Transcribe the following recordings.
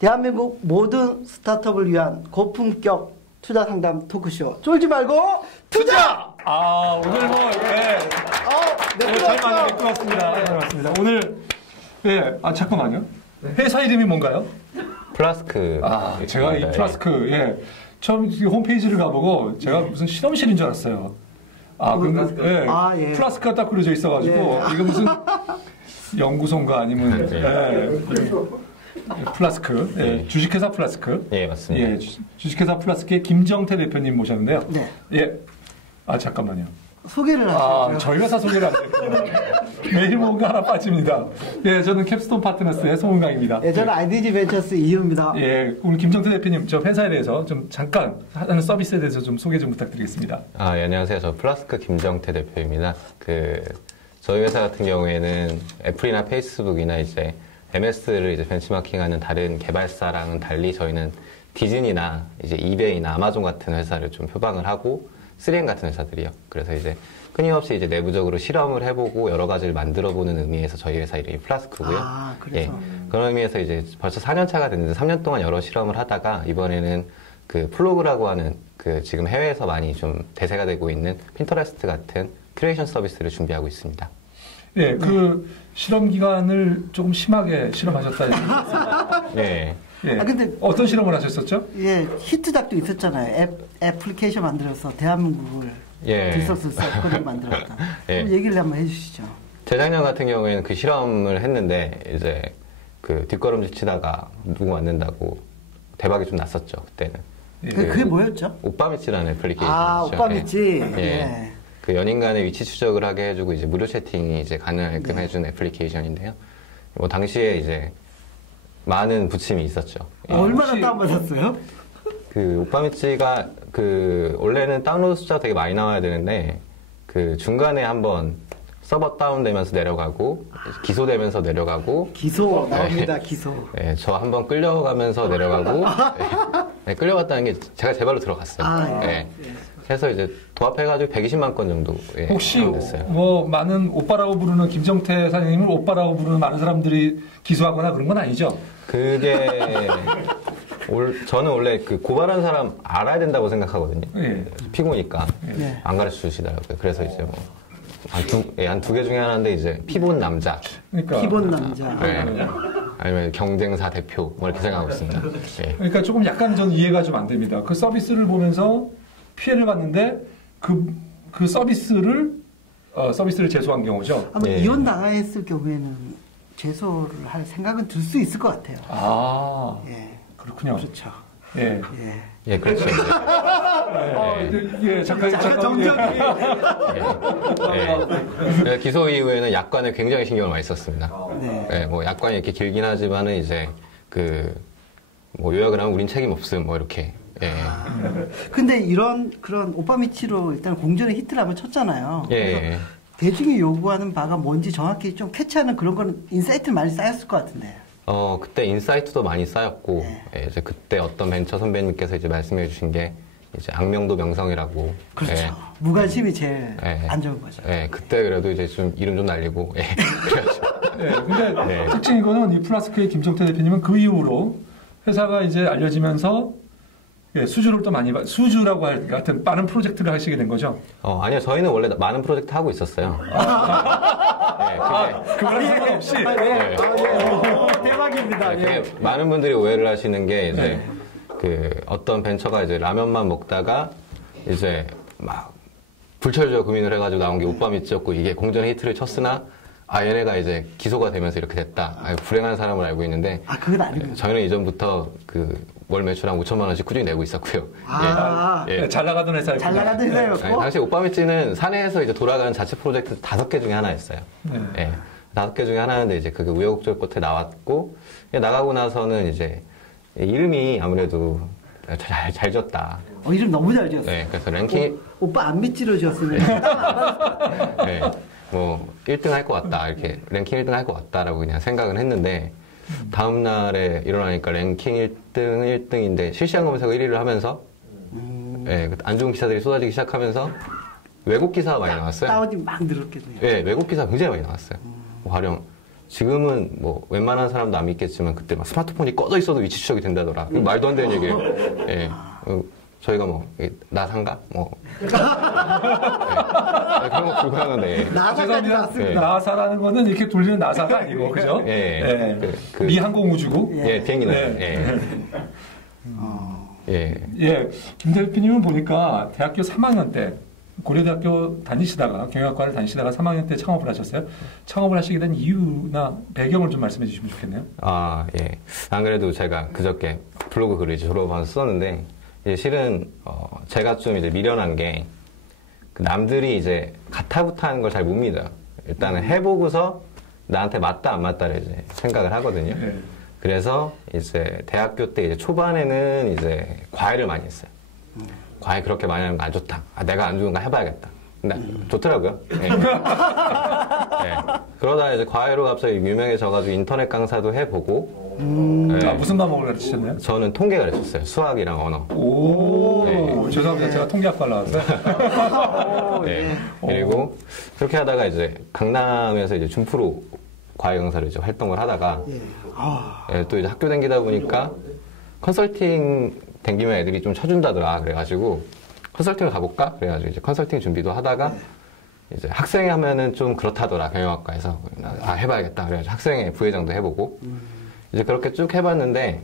대한민국 모든 스타트업을 위한 고품격 투자 상담 토크쇼. 쫄지 말고 투자! 오늘 뭐, 예. 잘 많이 뵙고 왔습니다. 네, 맞습니다. 오늘, 예, 잠깐만요. 회사 이름이 뭔가요? 플라스크. 제가 이 플라스크, 예. 처음 홈페이지를 가보고 제가 무슨 실험실인 줄 알았어요. 플라스크가 딱 그려져 있어가지고, 이거 무슨 연구소인가 아니면, 플라스크, 네. 주식회사 플라스크. 예, 맞습니다. 예, 주식회사 플라스크의 김정태 대표님 모셨는데요. 네. 예. 잠깐만요. 소개를 하시죠. 저희 회사 소개를 안 했구나. 매일 뭔가 하나 빠집니다. 예, 저는 캡스톤 파트너스의 송은강입니다. 예, 저는 IDG 벤처스 이유입니다. 예, 우리 김정태 대표님, 저 회사에 대해서 좀 잠깐 하는 서비스에 대해서 좀 소개 좀 부탁드리겠습니다. 예, 안녕하세요. 저 플라스크 김정태 대표입니다. 저희 회사 같은 경우에는 애플이나 페이스북이나 이제 MS를 이제 벤치마킹하는 다른 개발사랑은 달리 저희는 디즈니나 이제 이베이나 아마존 같은 회사를 좀 표방을 하고 3M 같은 회사들이요. 그래서 이제 끊임없이 이제 내부적으로 실험을 해보고 여러 가지를 만들어보는 의미에서 저희 회사 이름이 플라스크고요. 그래서. 예, 그런 의미에서 이제 벌써 4년 차가 됐는데 3년 동안 여러 실험을 하다가 이번에는 플로그라고 하는 지금 해외에서 많이 좀 대세가 되고 있는 핀터레스트 같은 큐레이션 서비스를 준비하고 있습니다. 예, 실험 기간을 조금 심하게 실험하셨다. 네. 예. 근데 어떤 실험을 하셨었죠? 예, 히트작도 있었잖아요. 애플리케이션 만들어서 대한민국을 들썩들썩거리게 만들었다. 예. 얘기를 한번 해주시죠. 재작년 같은 경우에는 그 실험을 했는데 이제 뒷걸음질 치다가 누구 만든다고 대박이 좀 났었죠. 그때는. 예. 그게 뭐였죠? 오빠미치라는 애플리케이션이죠. 오빠미치. 예. 연인 간의 위치 추적을 하게 해주고 이제 무료 채팅이 이제 가능하게끔 해준 애플리케이션인데요. 당시에 이제 많은 부침이 있었죠. 얼마나 다운받았어요? 오빠미치가 원래는 다운로드 숫자가 되게 많이 나와야 되는데 중간에 한번 서버 다운되면서 내려가고 기소되면서 내려가고 기소 나옵니다. 기소. 네, 저 한번 끌려가면서 내려가고 끌려갔다는 게 제가 제 발로 들어갔어요. 해서 이제 도합해가지고 120만 건 정도 혹시 됐어요. 뭐 많은 오빠라고 부르는 김정태 사장님을 오빠라고 부르는 많은 사람들이 기소하거나 그런 건 아니죠? 그게 저는 원래 고발한 사람 알아야 된다고 생각하거든요. 피고니까 안 가르쳐 주시더라고요. 그래서 이제 뭐 한 두 개 중에 하나인데 이제 피본 남자. 그러니까 피본 남자. 아니면 경쟁사 대표 뭐 이렇게 생각하고 있습니다. 그러니까 조금 약간 전 이해가 좀 안 됩니다. 그 서비스를 보면서 피해를 봤는데 그 서비스를 제소한 경우죠. 아마 이혼 당했을 경우에는 제소를 할 생각은 들 수 있을 것 같아요. 그렇군요. 그렇죠. 예, 그렇죠. 잠깐. 기소 이후에는 약관에 굉장히 신경을 많이 썼습니다. 뭐 약관이 이렇게 길긴 하지만은 이제 뭐 요약을 하면 우린 책임 없음 뭐 이렇게. 근데 그런 오빠미치로 일단 공전의 히트를 한번 쳤잖아요. 대중이 요구하는 바가 뭔지 정확히 좀 캐치하는 그런 거는 인사이트를 많이 쌓였을 것 같은데. 그때 인사이트도 많이 쌓였고, 이제 그때 어떤 벤처 선배님께서 이제 말씀해 주신 게, 이제 악명도 명성이라고. 그렇죠. 무관심이 제일 안 좋은 거죠. 그때 그래도 이제 좀 이름 좀 날리고, 그렇죠. 근데 특징 이거는 이 플라스크의 김정태 대표님은 그 이후로 회사가 이제 알려지면서 수주를 또 많이 수주라고 하여튼 많은 프로젝트를 하시게 된 거죠? 아니요. 저희는 원래 많은 프로젝트 하고 있었어요. 그거랑 상관없이. 대박입니다. 많은 분들이 오해를 하시는 게 이제 어떤 벤처가 이제 라면만 먹다가 이제 막 불철주야 고민을 해가지고 나온 게 오빠미치였고 이게 공전의 히트를 쳤으나 얘네가 이제 기소가 되면서 이렇게 됐다. 불행한 사람을 알고 있는데. 그건 아니고요. 저희는 이전부터 월 매출 한 5천만 원씩 꾸준히 내고 있었고요. 잘 나가던 회사였고. 잘 나가던 회사였고. 당시 오빠미치는 사내에서 이제 돌아가는 자체 프로젝트 5개 중에 하나였어요. 5개 중에 하나였는데 이제 그게 우여곡절 끝에 나왔고, 나가고 나서는 이제 이름이 아무래도 잘 지었다. 이름 너무 잘 지었어요. 그래서 랭킹. 오빠 안 밑지로 지었으면. 뭐 1등 할 것 같다. 이렇게 랭킹 1등 할 것 같다라고 그냥 생각을 했는데, 다음 날에 일어나니까 랭킹 1등인데 실시간 검색어 1위를 하면서 안 좋은 기사들이 쏟아지기 시작하면서 외국 기사가 많이 나왔어요. 다운이 막 늘었겠네요. 외국 기사 굉장히 많이 나왔어요. 가령 지금은 뭐 웬만한 사람도 안 믿겠지만 그때 막 스마트폰이 꺼져 있어도 위치 추적이 된다더라. 이거 말도 안 되는 얘기예요. 예. 저희가 뭐 나사인가? 뭐 네. 그런 거 불가능한데. 나사까지 났습니다. 나사라는 거는 이렇게 돌리는 나사가 아니고 그죠? 예. 미 항공우주국. 예, 비행기는. 예. 김 대표님은 보니까 대학교 3학년 때 고려대학교 다니시다가 경영학과를 다니시다가 3학년 때 창업을 하셨어요. 창업을 하시게 된 이유나 배경을 좀 말씀해 주시면 좋겠네요. 아, 예. 안 그래도 제가 그저께 블로그 글을 이제 졸업하면서 썼는데 이제 실은 제가 좀 이제 미련한 게 그 남들이 이제 가타부타 하는 걸 잘 못 믿어요. 일단은 해보고서 나한테 맞다 안 맞다를 이제 생각을 하거든요. 그래서 이제 대학교 때 이제 초반에는 이제 과외를 많이 했어요. 과외 그렇게 많이 하는 거 안 좋다. 아, 내가 안 좋은 거 해봐야겠다. 근데 좋더라고요. 네. 네. 그러다 이제 과외로 갑자기 유명해져가지고 인터넷 강사도 해보고. 네. 무슨 과목을 가르치셨나요? 저는 통계 가르쳤어요. 수학이랑 언어. 오, 네. 죄송합니다. 제가 통계학과 나왔어요. 네. 그리고 그렇게 하다가 이제 강남에서 이제 준프로 과외 강사로 이제 활동을 하다가 네, 또 이제 학교 다니다 보니까 컨설팅 댕기면 애들이 좀 쳐준다더라. 그래가지고 컨설팅을 가볼까? 그래가지고 이제 컨설팅 준비도 하다가 이제 학생회 하면은 좀 그렇다더라. 경영학과에서. 아, 해봐야겠다. 그래가지고 학생회 부회장도 해보고 이제 그렇게 쭉 해봤는데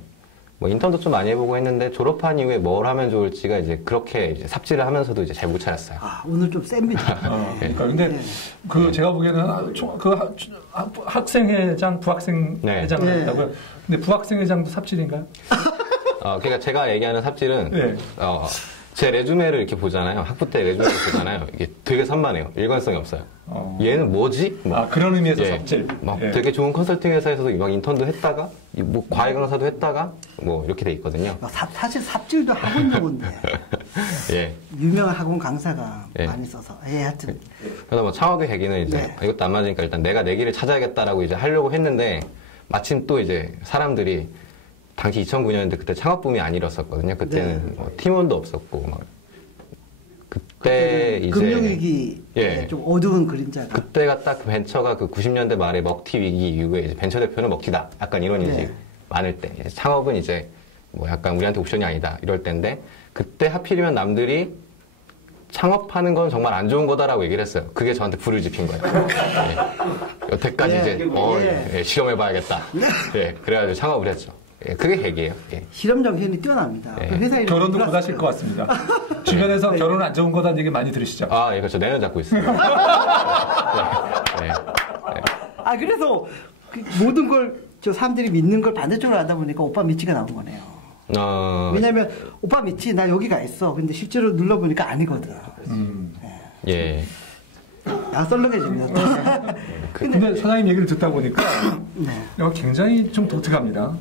뭐 인턴도 좀 많이 해보고 했는데 졸업한 이후에 뭘 하면 좋을지가 이제 그렇게 이제 삽질을 하면서도 이제 잘 못 찾았어요. 아, 오늘 좀 셉니다. 그러니까 근데 그 제가 보기에는 학생회장, 부학생회장을 했다고요. 근데 부학생회장도 삽질인가요? 그러니까 제가 얘기하는 삽질은 제 레주메를 이렇게 보잖아요. 학부 때 레주메를 보잖아요. 이게 되게 산만해요. 일관성이 없어요. 얘는 뭐지? 뭐, 그런 의미에서 삽질. 막 되게 좋은 컨설팅 회사에서도 막 인턴도 했다가 뭐 과외 강사도 했다가 뭐 이렇게 돼 있거든요. 사실 삽질도 학원 용어인데 유명한 학원 강사가 많이 써서 하여튼 그래서 뭐 창업의 계기는 이제 이것도 안 맞으니까 일단 내가 내 길을 찾아야겠다라고 이제 하려고 했는데 마침 또 이제 사람들이 당시 2009년인데 그때 창업붐이 아니었었거든요. 그때는 뭐 팀원도 없었고 막 그때 이제 금융위기 좀 어두운 그림자가 그때가 딱 그 벤처가 그 90년대 말에 먹튀 위기 이후에 이제 벤처 대표는 먹튀다. 약간 이런 인식 많을 때 창업은 이제 뭐 약간 우리한테 옵션이 아니다 이럴 때인데 그때 하필이면 남들이 창업하는 건 정말 안 좋은 거다라고 얘기를 했어요. 그게 저한테 불을 지핀 거예요. 여태까지 이제 실험해봐야겠다. 그래가지고 창업을 했죠. 그게 계기예요. 실험 정신이 뛰어납니다. 결혼도 못 하실 것 같습니다. 주변에서 결혼 안 좋은 거다는 얘기 많이 들으시죠? 그렇죠. 내년 잡고 있어요. 그래서 모든 걸 저 사람들이 믿는 걸 반대쪽으로 하다 보니까 오빠 미치가 나온 거네요. 왜냐면 오빠 미치 나 여기 가 있어. 근데 실제로 눌러보니까 아니거든. 썰렁해집니다. 근데 사장님 얘기를 듣다 보니까 굉장히 좀 독특합니다.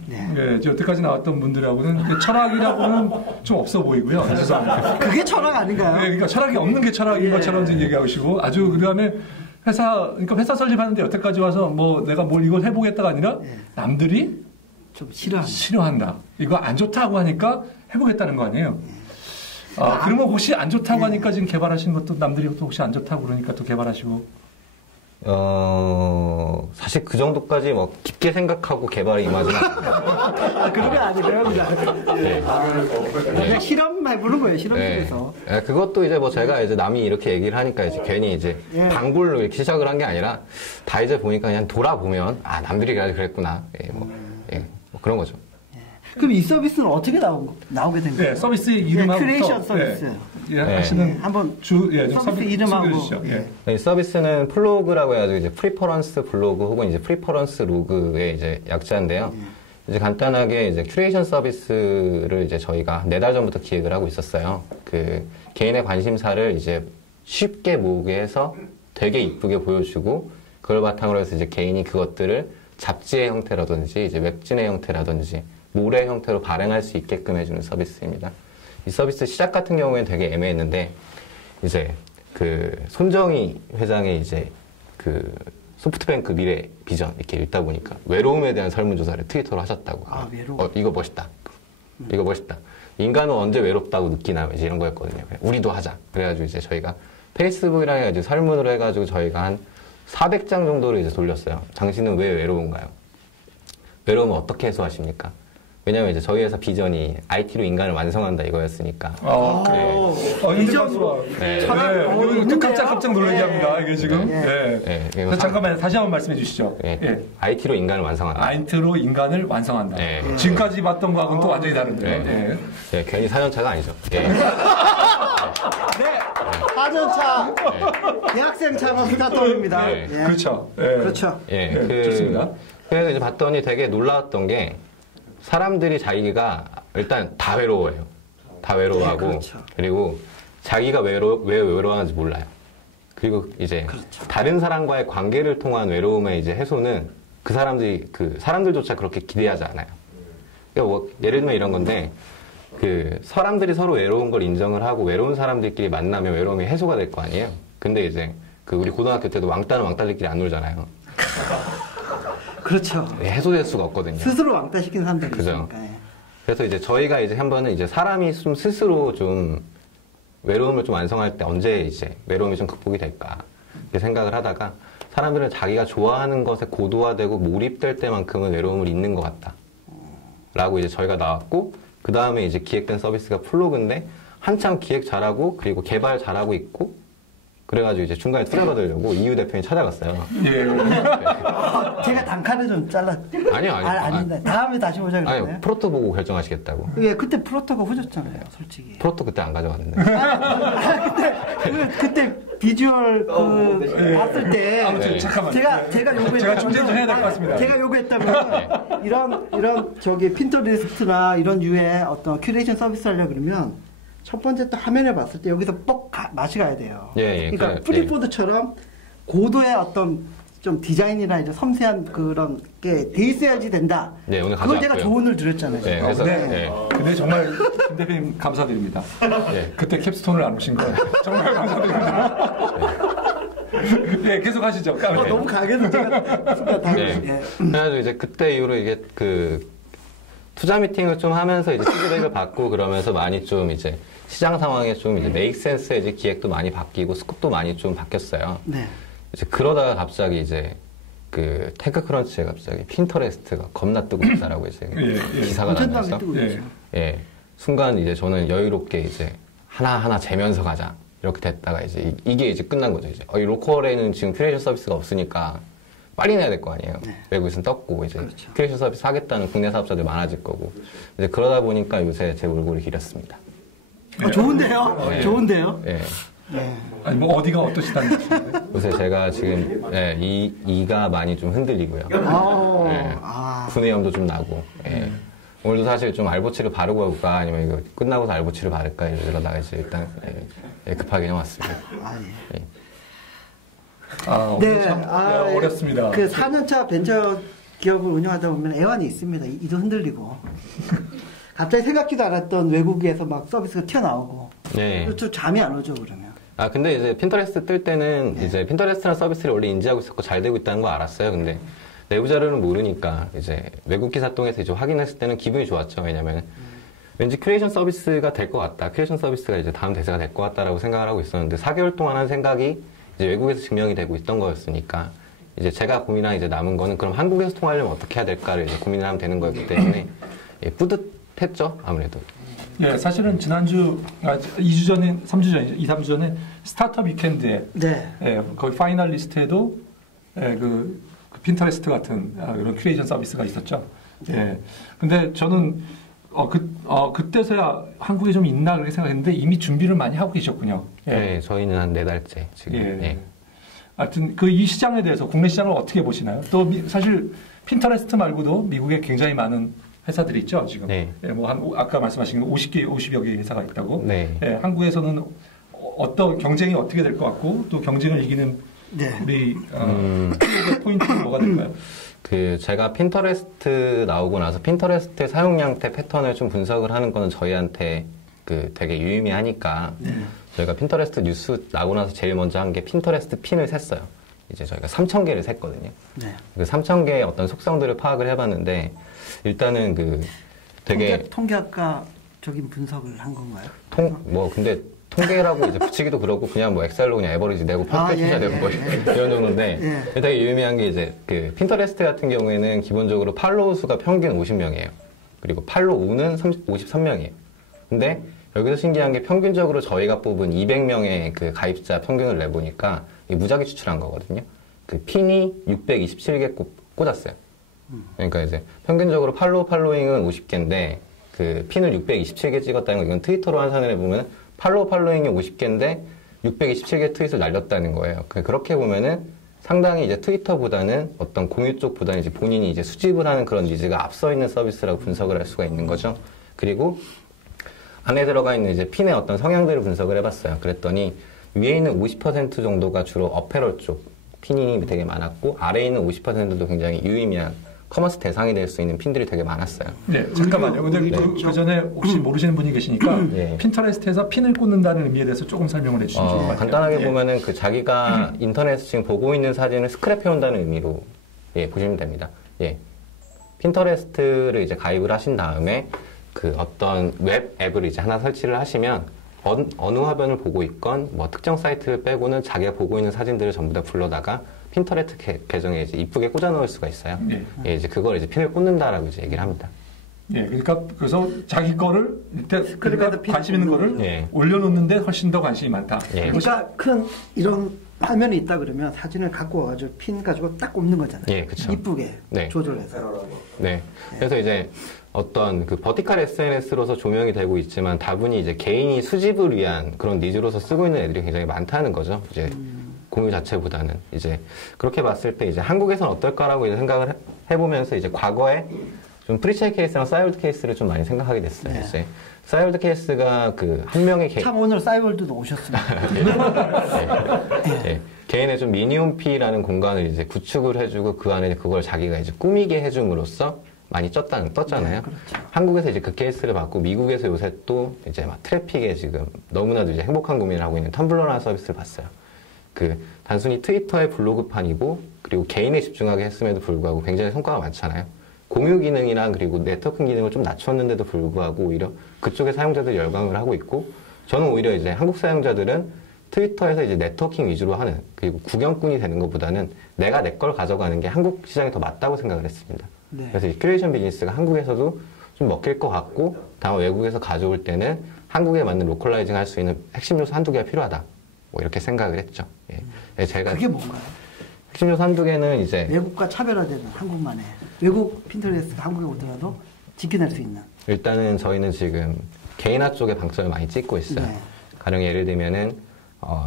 여태까지 나왔던 분들하고는 철학이라고는 좀 없어 보이고요. 죄송합니다. 그게 철학 아닌가요? 그러니까 철학이 없는 게 철학인 것처럼 얘기하시고 아주 그다음에 그러니까 회사 설립하는데 여태까지 와서 뭐 내가 뭘 이걸 해보겠다가 아니라 남들이 좀 싫어한다. 이거 안 좋다고 하니까 해보겠다는 거 아니에요? 그러면 혹시 안 좋다고 하니까 지금 개발하신 것도 남들이 또 혹시 안 좋다고 그러니까 또 개발하시고? 사실 그 정도까지 뭐 깊게 생각하고 개발에 임하지는 않아요. 그런 게 아니고요. 그냥 실험해보는 거예요, 실험실에서. 그것도 이제 뭐 제가 이제 남이 이렇게 얘기를 하니까 이제 괜히 이제 단골로 이렇게 시작을 한 게 아니라 다 이제 보니까 그냥 돌아보면 남들이 그랬구나. 뭐 그런 거죠. 그럼 이 서비스는 어떻게 나오게 된 거예요? 서비스 이름하고 큐레이션 서비스. 하시는 한번 서비스 이름하고. 이 서비스는 플로그라고 해가지고 이제 프리퍼런스 블로그 혹은 이제 프리퍼런스 로그의 이제 약자인데요. 이제 간단하게 이제 큐레이션 서비스를 이제 저희가 4달 전부터 기획을 하고 있었어요. 그 개인의 관심사를 이제 쉽게 모으게 해서 되게 이쁘게 보여주고 그걸 바탕으로 해서 이제 개인이 그것들을 잡지의 형태라든지 이제 웹진의 형태라든지 모래 형태로 발행할 수 있게끔 해주는 서비스입니다. 이 서비스 시작 같은 경우에는 되게 애매했는데, 이제 그 손정희 회장의 이제 그 소프트뱅크 미래 비전 이렇게 읽다 보니까 외로움에 대한 설문조사를 트위터로 하셨다고. 외로움. 이거 멋있다. 이거 멋있다. 인간은 언제 외롭다고 느끼나 이제 이런 거였거든요. 우리도 하자. 그래가지고 이제 저희가 페이스북이랑 해가지고 설문으로 해가지고 저희가 한 400장 정도를 이제 돌렸어요. 당신은 왜 외로운가요? 외로움을 어떻게 해소하십니까? 왜냐면 이제 저희 회사 비전이 IT로 인간을 완성한다 이거였으니까. 비전으로. 깜짝 놀라게 합니다. 이게 지금. 잠깐만 다시 한번 말씀해 주시죠. IT로 인간을 완성한다. IT로 인간을 완성한다. 지금까지 봤던 거하고는 또 완전히 다른데요. 괜히 4년차가 아니죠. 4년차 대학생 창업 스타트업입니다. 그렇죠. 그렇죠. 좋습니다. 그래서 이제 봤더니 되게 놀라웠던 게 사람들이 자기가 일단 다 외로워해요. 다 외로워하고 그렇죠. 그리고 자기가 왜 외로워하는지 몰라요. 그리고 이제 다른 사람과의 관계를 통한 외로움의 이제 해소는 그 사람들조차 그렇게 기대하지 않아요. 그러니까 뭐 예를 들면 이런 건데 그 사람들이 서로 외로운 걸 인정을 하고 외로운 사람들끼리 만나면 외로움이 해소가 될 거 아니에요. 근데 이제 그 우리 고등학교 때도 왕따는 왕따들끼리 안 놀잖아요. 그렇죠. 해소될 수가 없거든요. 스스로 왕따시키는 사람들이 그죠. 있으니까. 그래서 이제 저희가 이제 한 번은 이제 사람이 좀 스스로 좀 외로움을 좀 완성할 때 언제 이제 외로움이 좀 극복이 될까 이렇게 생각을 하다가 사람들은 자기가 좋아하는 것에 고도화되고 몰입될 때만큼은 외로움을 잊는 것 같다. 라고 이제 저희가 나왔고 그 다음에 이제 기획된 서비스가 플로그인데 한참 기획 잘하고 그리고 개발 잘하고 있고 그래가지고 이제 중간에 투자받으려고 이유 대표님 찾아갔어요. 제가 단칼에 좀 잘라. 아니요. 아닌데. 다음에 다시 보자 그랬나요? 아니, 프로토 보고 결정하시겠다고. 그때 프로토가 후졌잖아요, 솔직히. 프로토 그때 안 가져갔는데. 그때 비주얼 봤을 때. 아무튼 잠깐만. 제가 요구했다면. 제가 중재 좀 해야 될 것 같습니다. 제가 요구했다면 이런 핀터리스트나 이런 유의 어떤 큐레이션 서비스 하려 그러면 첫 번째 또 화면을 봤을 때 여기서 맛이 가야 돼요. 그러니까 프리포드처럼 고도의 어떤 좀 디자인이나 이제 섬세한 그런 게 돼 있어야지 된다. 오늘 그걸 제가 조언을 드렸잖아요. 근데 정말 김 대표님 감사드립니다. 그때 캡스톤을 안 오신 거예요. 정말 감사드립니다. 계속 하시죠. 너무 가게도 제가 그래가지고 이제 그때 이후로 이게 투자 미팅을 좀 하면서 이제 피드백을 받고 그러면서 많이 좀 이제 시장 상황에 좀 이제 메이크 센스의 이제 기획도 많이 바뀌고 스콥도 많이 좀 바뀌었어요. 이제 그러다가 갑자기 이제 그 테크크런치에 갑자기 핀터레스트가 겁나 뜨고 있다라고 이제 기사가 나면서 순간 이제 저는 여유롭게 이제 하나하나 재면서 가자 이렇게 됐다가 이제 이게 이제 끝난 거죠. 이제 이 로컬에는 지금 큐레이션 서비스가 없으니까 빨리 내야 될 거 아니에요. 외국에서는 떴고 이제 큐레이션 서비스 하겠다는 국내 사업자들 많아질 거고 이제 그러다 보니까 요새 제 몰골이 길었습니다. 좋은데요? 좋은데요? 아니 뭐 어디가 어떠시다는 거죠? 요새 제가 지금 이가 많이 좀 흔들리고요. 분해염도 좀 나고. 오늘도 사실 좀 알보치를 바르고 가볼까 아니면 이거 끝나고서 알보치를 바를까 이러다가 이제 일단 급하게 왔습니다. 참 어렵습니다. 그 4년차 벤처 기업을 운영하다 보면 애환이 있습니다. 이도 흔들리고. 갑자기 생각지도 않았던 외국에서 막 서비스가 튀어나오고. 좀 잠이 안 오죠, 그러면. 근데 이제 핀터레스트 뜰 때는 이제 핀터레스트라는 서비스를 원래 인지하고 있었고 잘 되고 있다는 거 알았어요. 근데 내부 자료는 모르니까 이제 외국 기사 통해서 이제 확인했을 때는 기분이 좋았죠. 왜냐면 왠지 크리에이션 서비스가 될 것 같다. 크리에이션 서비스가 이제 다음 대세가 될 것 같다라고 생각을 하고 있었는데 4개월 동안 한 생각이 이제 외국에서 증명이 되고 있던 거였으니까 이제 제가 고민한 이제 남은 거는 그럼 한국에서 통하려면 어떻게 해야 될까를 이제 고민을 하면 되는 거였기 때문에 뿌듯했죠. 아무래도. 사실은 지난주, 2주 전에, 3주 전이죠. 2, 3주 전에 스타트업 위켄드에, 거기 파이널리스트에도, 그 핀터레스트 같은 그런 큐레이션 서비스가 있었죠. 근데 저는, 그때서야 한국에 좀 있나 그렇게 생각했는데 이미 준비를 많이 하고 계셨군요. 저희는 한 4달째 지금. 하여튼 이 시장에 대해서 국내 시장을 어떻게 보시나요? 또 사실 핀터레스트 말고도 미국에 굉장히 많은 회사들이 있죠, 지금. 아까 말씀하신 50여 개의 회사가 있다고. 한국에서는 어떤 경쟁이 어떻게 될 것 같고, 또 경쟁을 이기는 우리, 포인트는 뭐가 될까요? 제가 핀터레스트 나오고 나서 핀터레스트 사용 양태 패턴을 좀 분석을 하는 거는 저희한테 되게 유의미하니까, 저희가 핀터레스트 뉴스 나오고 나서 제일 먼저 한 게 핀터레스트 핀을 셌어요. 이제 저희가 3,000개를 셌거든요. 그 3,000개의 어떤 속성들을 파악을 해봤는데, 일단은 되게 통계학과적인 분석을 한 건가요? 근데 통계라고 이제 붙이기도 그렇고 그냥 뭐 엑셀로 그냥 에버리지 내고 퍼센테이지가 되고 뭐 이런 정도인데 되게 유의미한 게 이제 그 핀터레스트 같은 경우에는 기본적으로 팔로우 수가 평균 50명이에요. 그리고 팔로우는 53명이에요. 근데 여기서 신기한 게 평균적으로 저희가 뽑은 200명의 그 가입자 평균을 내보니까 무작위 추출한 거거든요. 그 핀이 627개 꽂았어요. 그러니까 이제 평균적으로 팔로잉은 50개인데 그 핀을 627개 찍었다는 건 이건 트위터로 환산을 해보면 팔로잉이 50개인데 627개 트윗을 날렸다는 거예요. 그렇게 보면은 상당히 이제 트위터보다는 어떤 공유 쪽보다는 이제 본인이 이제 수집을 하는 그런 니즈가 앞서 있는 서비스라고 분석을 할 수가 있는 거죠. 그리고 안에 들어가 있는 이제 핀의 어떤 성향들을 분석을 해봤어요. 그랬더니 위에 있는 50% 정도가 주로 어페럴 쪽 핀이 되게 많았고 아래에 있는 50%도 굉장히 유의미한 커머스 대상이 될 수 있는 핀들이 되게 많았어요. 네, 잠깐만요. 근데 그 전에 혹시 모르시는 분이 계시니까 핀터레스트에서 핀을 꽂는다는 의미에 대해서 조금 설명을 해주시면 좋을 것 같아요. 간단하게 보면은 그 자기가 인터넷에서 지금 보고 있는 사진을 스크랩해온다는 의미로 보시면 됩니다. 핀터레스트를 이제 가입을 하신 다음에 그 어떤 웹 앱을 이제 하나 설치를 하시면 어느 화면을 보고 있건 뭐 특정 사이트를 빼고는 자기가 보고 있는 사진들을 전부 다 불러다가 핀터레스트 계정에 이제 이쁘게 꽂아 놓을 수가 있어요. 이제 그걸 이제 핀을 꽂는다라고 이제 얘기를 합니다. 그러니까 그래서 자기 거를 그러니까 관심 있는 거를 올려놓는데 훨씬 더 관심이 많다. 그러니까 큰 이런 화면이 있다 그러면 사진을 갖고 와가지고 핀 가지고 딱 꼽는 거잖아요. 그렇죠. 이쁘게 조절해서. 그래서 이제 어떤 그 버티컬 SNS로서 조명이 되고 있지만 다분히 이제 개인이 수집을 위한 그런 니즈로서 쓰고 있는 애들이 굉장히 많다는 거죠. 이제 공유 자체보다는 이제 그렇게 봤을 때 이제 한국에서는 어떨까라고 이제 생각을 해보면서 이제 과거에 좀 프리체일 케이스랑 싸이월드 케이스를 좀 많이 생각하게 됐어요. 이제 싸이월드 케이스가 그 한 명의 참 오늘 싸이월드도 오셨습니다. 개인의 좀 미니홈피라는 공간을 이제 구축을 해주고 그 안에 그걸 자기가 이제 꾸미게 해줌으로써 많이 떴잖아요. 그렇죠. 한국에서 이제 그 케이스를 받고 미국에서 요새 또 이제 막 트래픽에 지금 너무나도 이제 행복한 고민을 하고 있는 텀블러라는 서비스를 봤어요. 그 단순히 트위터의 블로그판이고 그리고 개인에 집중하게 했음에도 불구하고 굉장히 성과가 많잖아요. 공유 기능이랑 그리고 네트워킹 기능을 좀 낮췄는데도 불구하고 오히려 그쪽의 사용자들이 열광을 하고 있고 저는 오히려 이제 한국 사용자들은 트위터에서 이제 네트워킹 위주로 하는 그리고 구경꾼이 되는 것보다는 내가 내 걸 가져가는 게 한국 시장이 더 맞다고 생각을 했습니다. 그래서 이 큐레이션 비즈니스가 한국에서도 좀 먹힐 것 같고 다만 외국에서 가져올 때는 한국에 맞는 로컬라이징 할 수 있는 핵심 요소 한두 개가 필요하다. 뭐 이렇게 생각을 했죠. 제가 그게 뭔가요? 핵심 요소 한두 개는 이제 외국과 차별화되는 한국만의 외국 핀터레스트가 한국에 오더라도 지켜낼 수 있는 일단은 저희는 지금 개인화 쪽에 방점을 많이 찍고 있어요. 가령 예를 들면은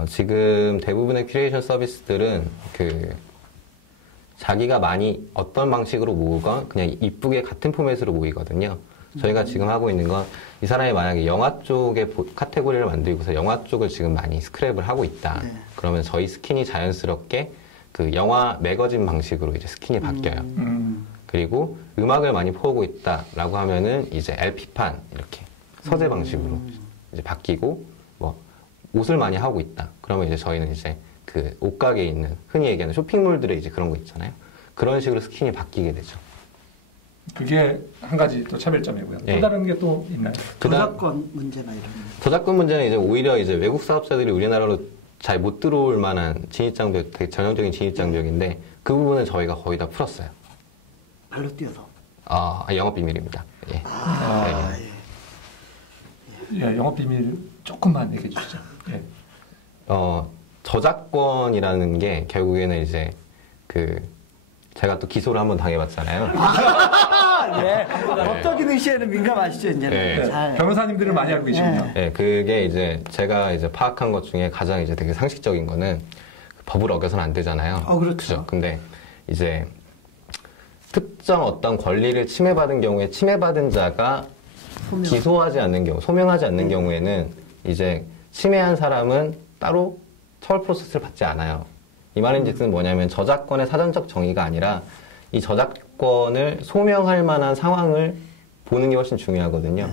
지금 대부분의 큐레이션 서비스들은 그 자기가 많이 어떤 방식으로 모으건 그냥 이쁘게 같은 포맷으로 모이거든요. 저희가 지금 하고 있는 건 이 사람이 만약에 영화 쪽의 카테고리를 만들고서 영화 쪽을 지금 많이 스크랩을 하고 있다. 그러면 저희 스킨이 자연스럽게 그 영화 매거진 방식으로 이제 스킨이 바뀌어요. 그리고 음악을 많이 퍼오고 있다라고 하면은 이제 LP판 이렇게 서재 방식으로 이제 바뀌고 뭐 옷을 많이 하고 있다. 그러면 이제 저희는 이제 그 옷가게에 있는 흔히 얘기하는 쇼핑몰들에 이제 그런 거 있잖아요. 그런 식으로 스킨이 바뀌게 되죠. 그게 한 가지 또 차별점이고요. 또 다른 게 또 있나요? 저작권 문제나 이런. 저작권 문제는 이제 오히려 이제 외국 사업자들이 우리나라로 잘 못 들어올 만한 진입장벽, 되게 전형적인 진입장벽인데 그 부분은 저희가 거의 다 풀었어요. 발로 뛰어서. 영업 비밀입니다. 영업 비밀 조금만 얘기해 주시죠. 저작권이라는 게 결국에는 이제 제가 또 기소를 한번 당해봤잖아요. 법적 기능 시에는 민감하시죠, 이제. 변호사님들은 많이 알고 계시군요. 그게 이제 제가 이제 파악한 것 중에 가장 이제 되게 상식적인 거는 법을 어겨서는 안 되잖아요. 그렇죠. 근데 이제 특정 어떤 권리를 침해받은 경우에 침해받은 자가 기소하지 않는 경우, 소명하지 않는 경우에는 이제 침해한 사람은 따로 처벌 프로세스를 받지 않아요. 이 말인즉슨 뭐냐면 저작권의 사전적 정의가 아니라 이 저작권을 소명할 만한 상황을 보는 게 훨씬 중요하거든요.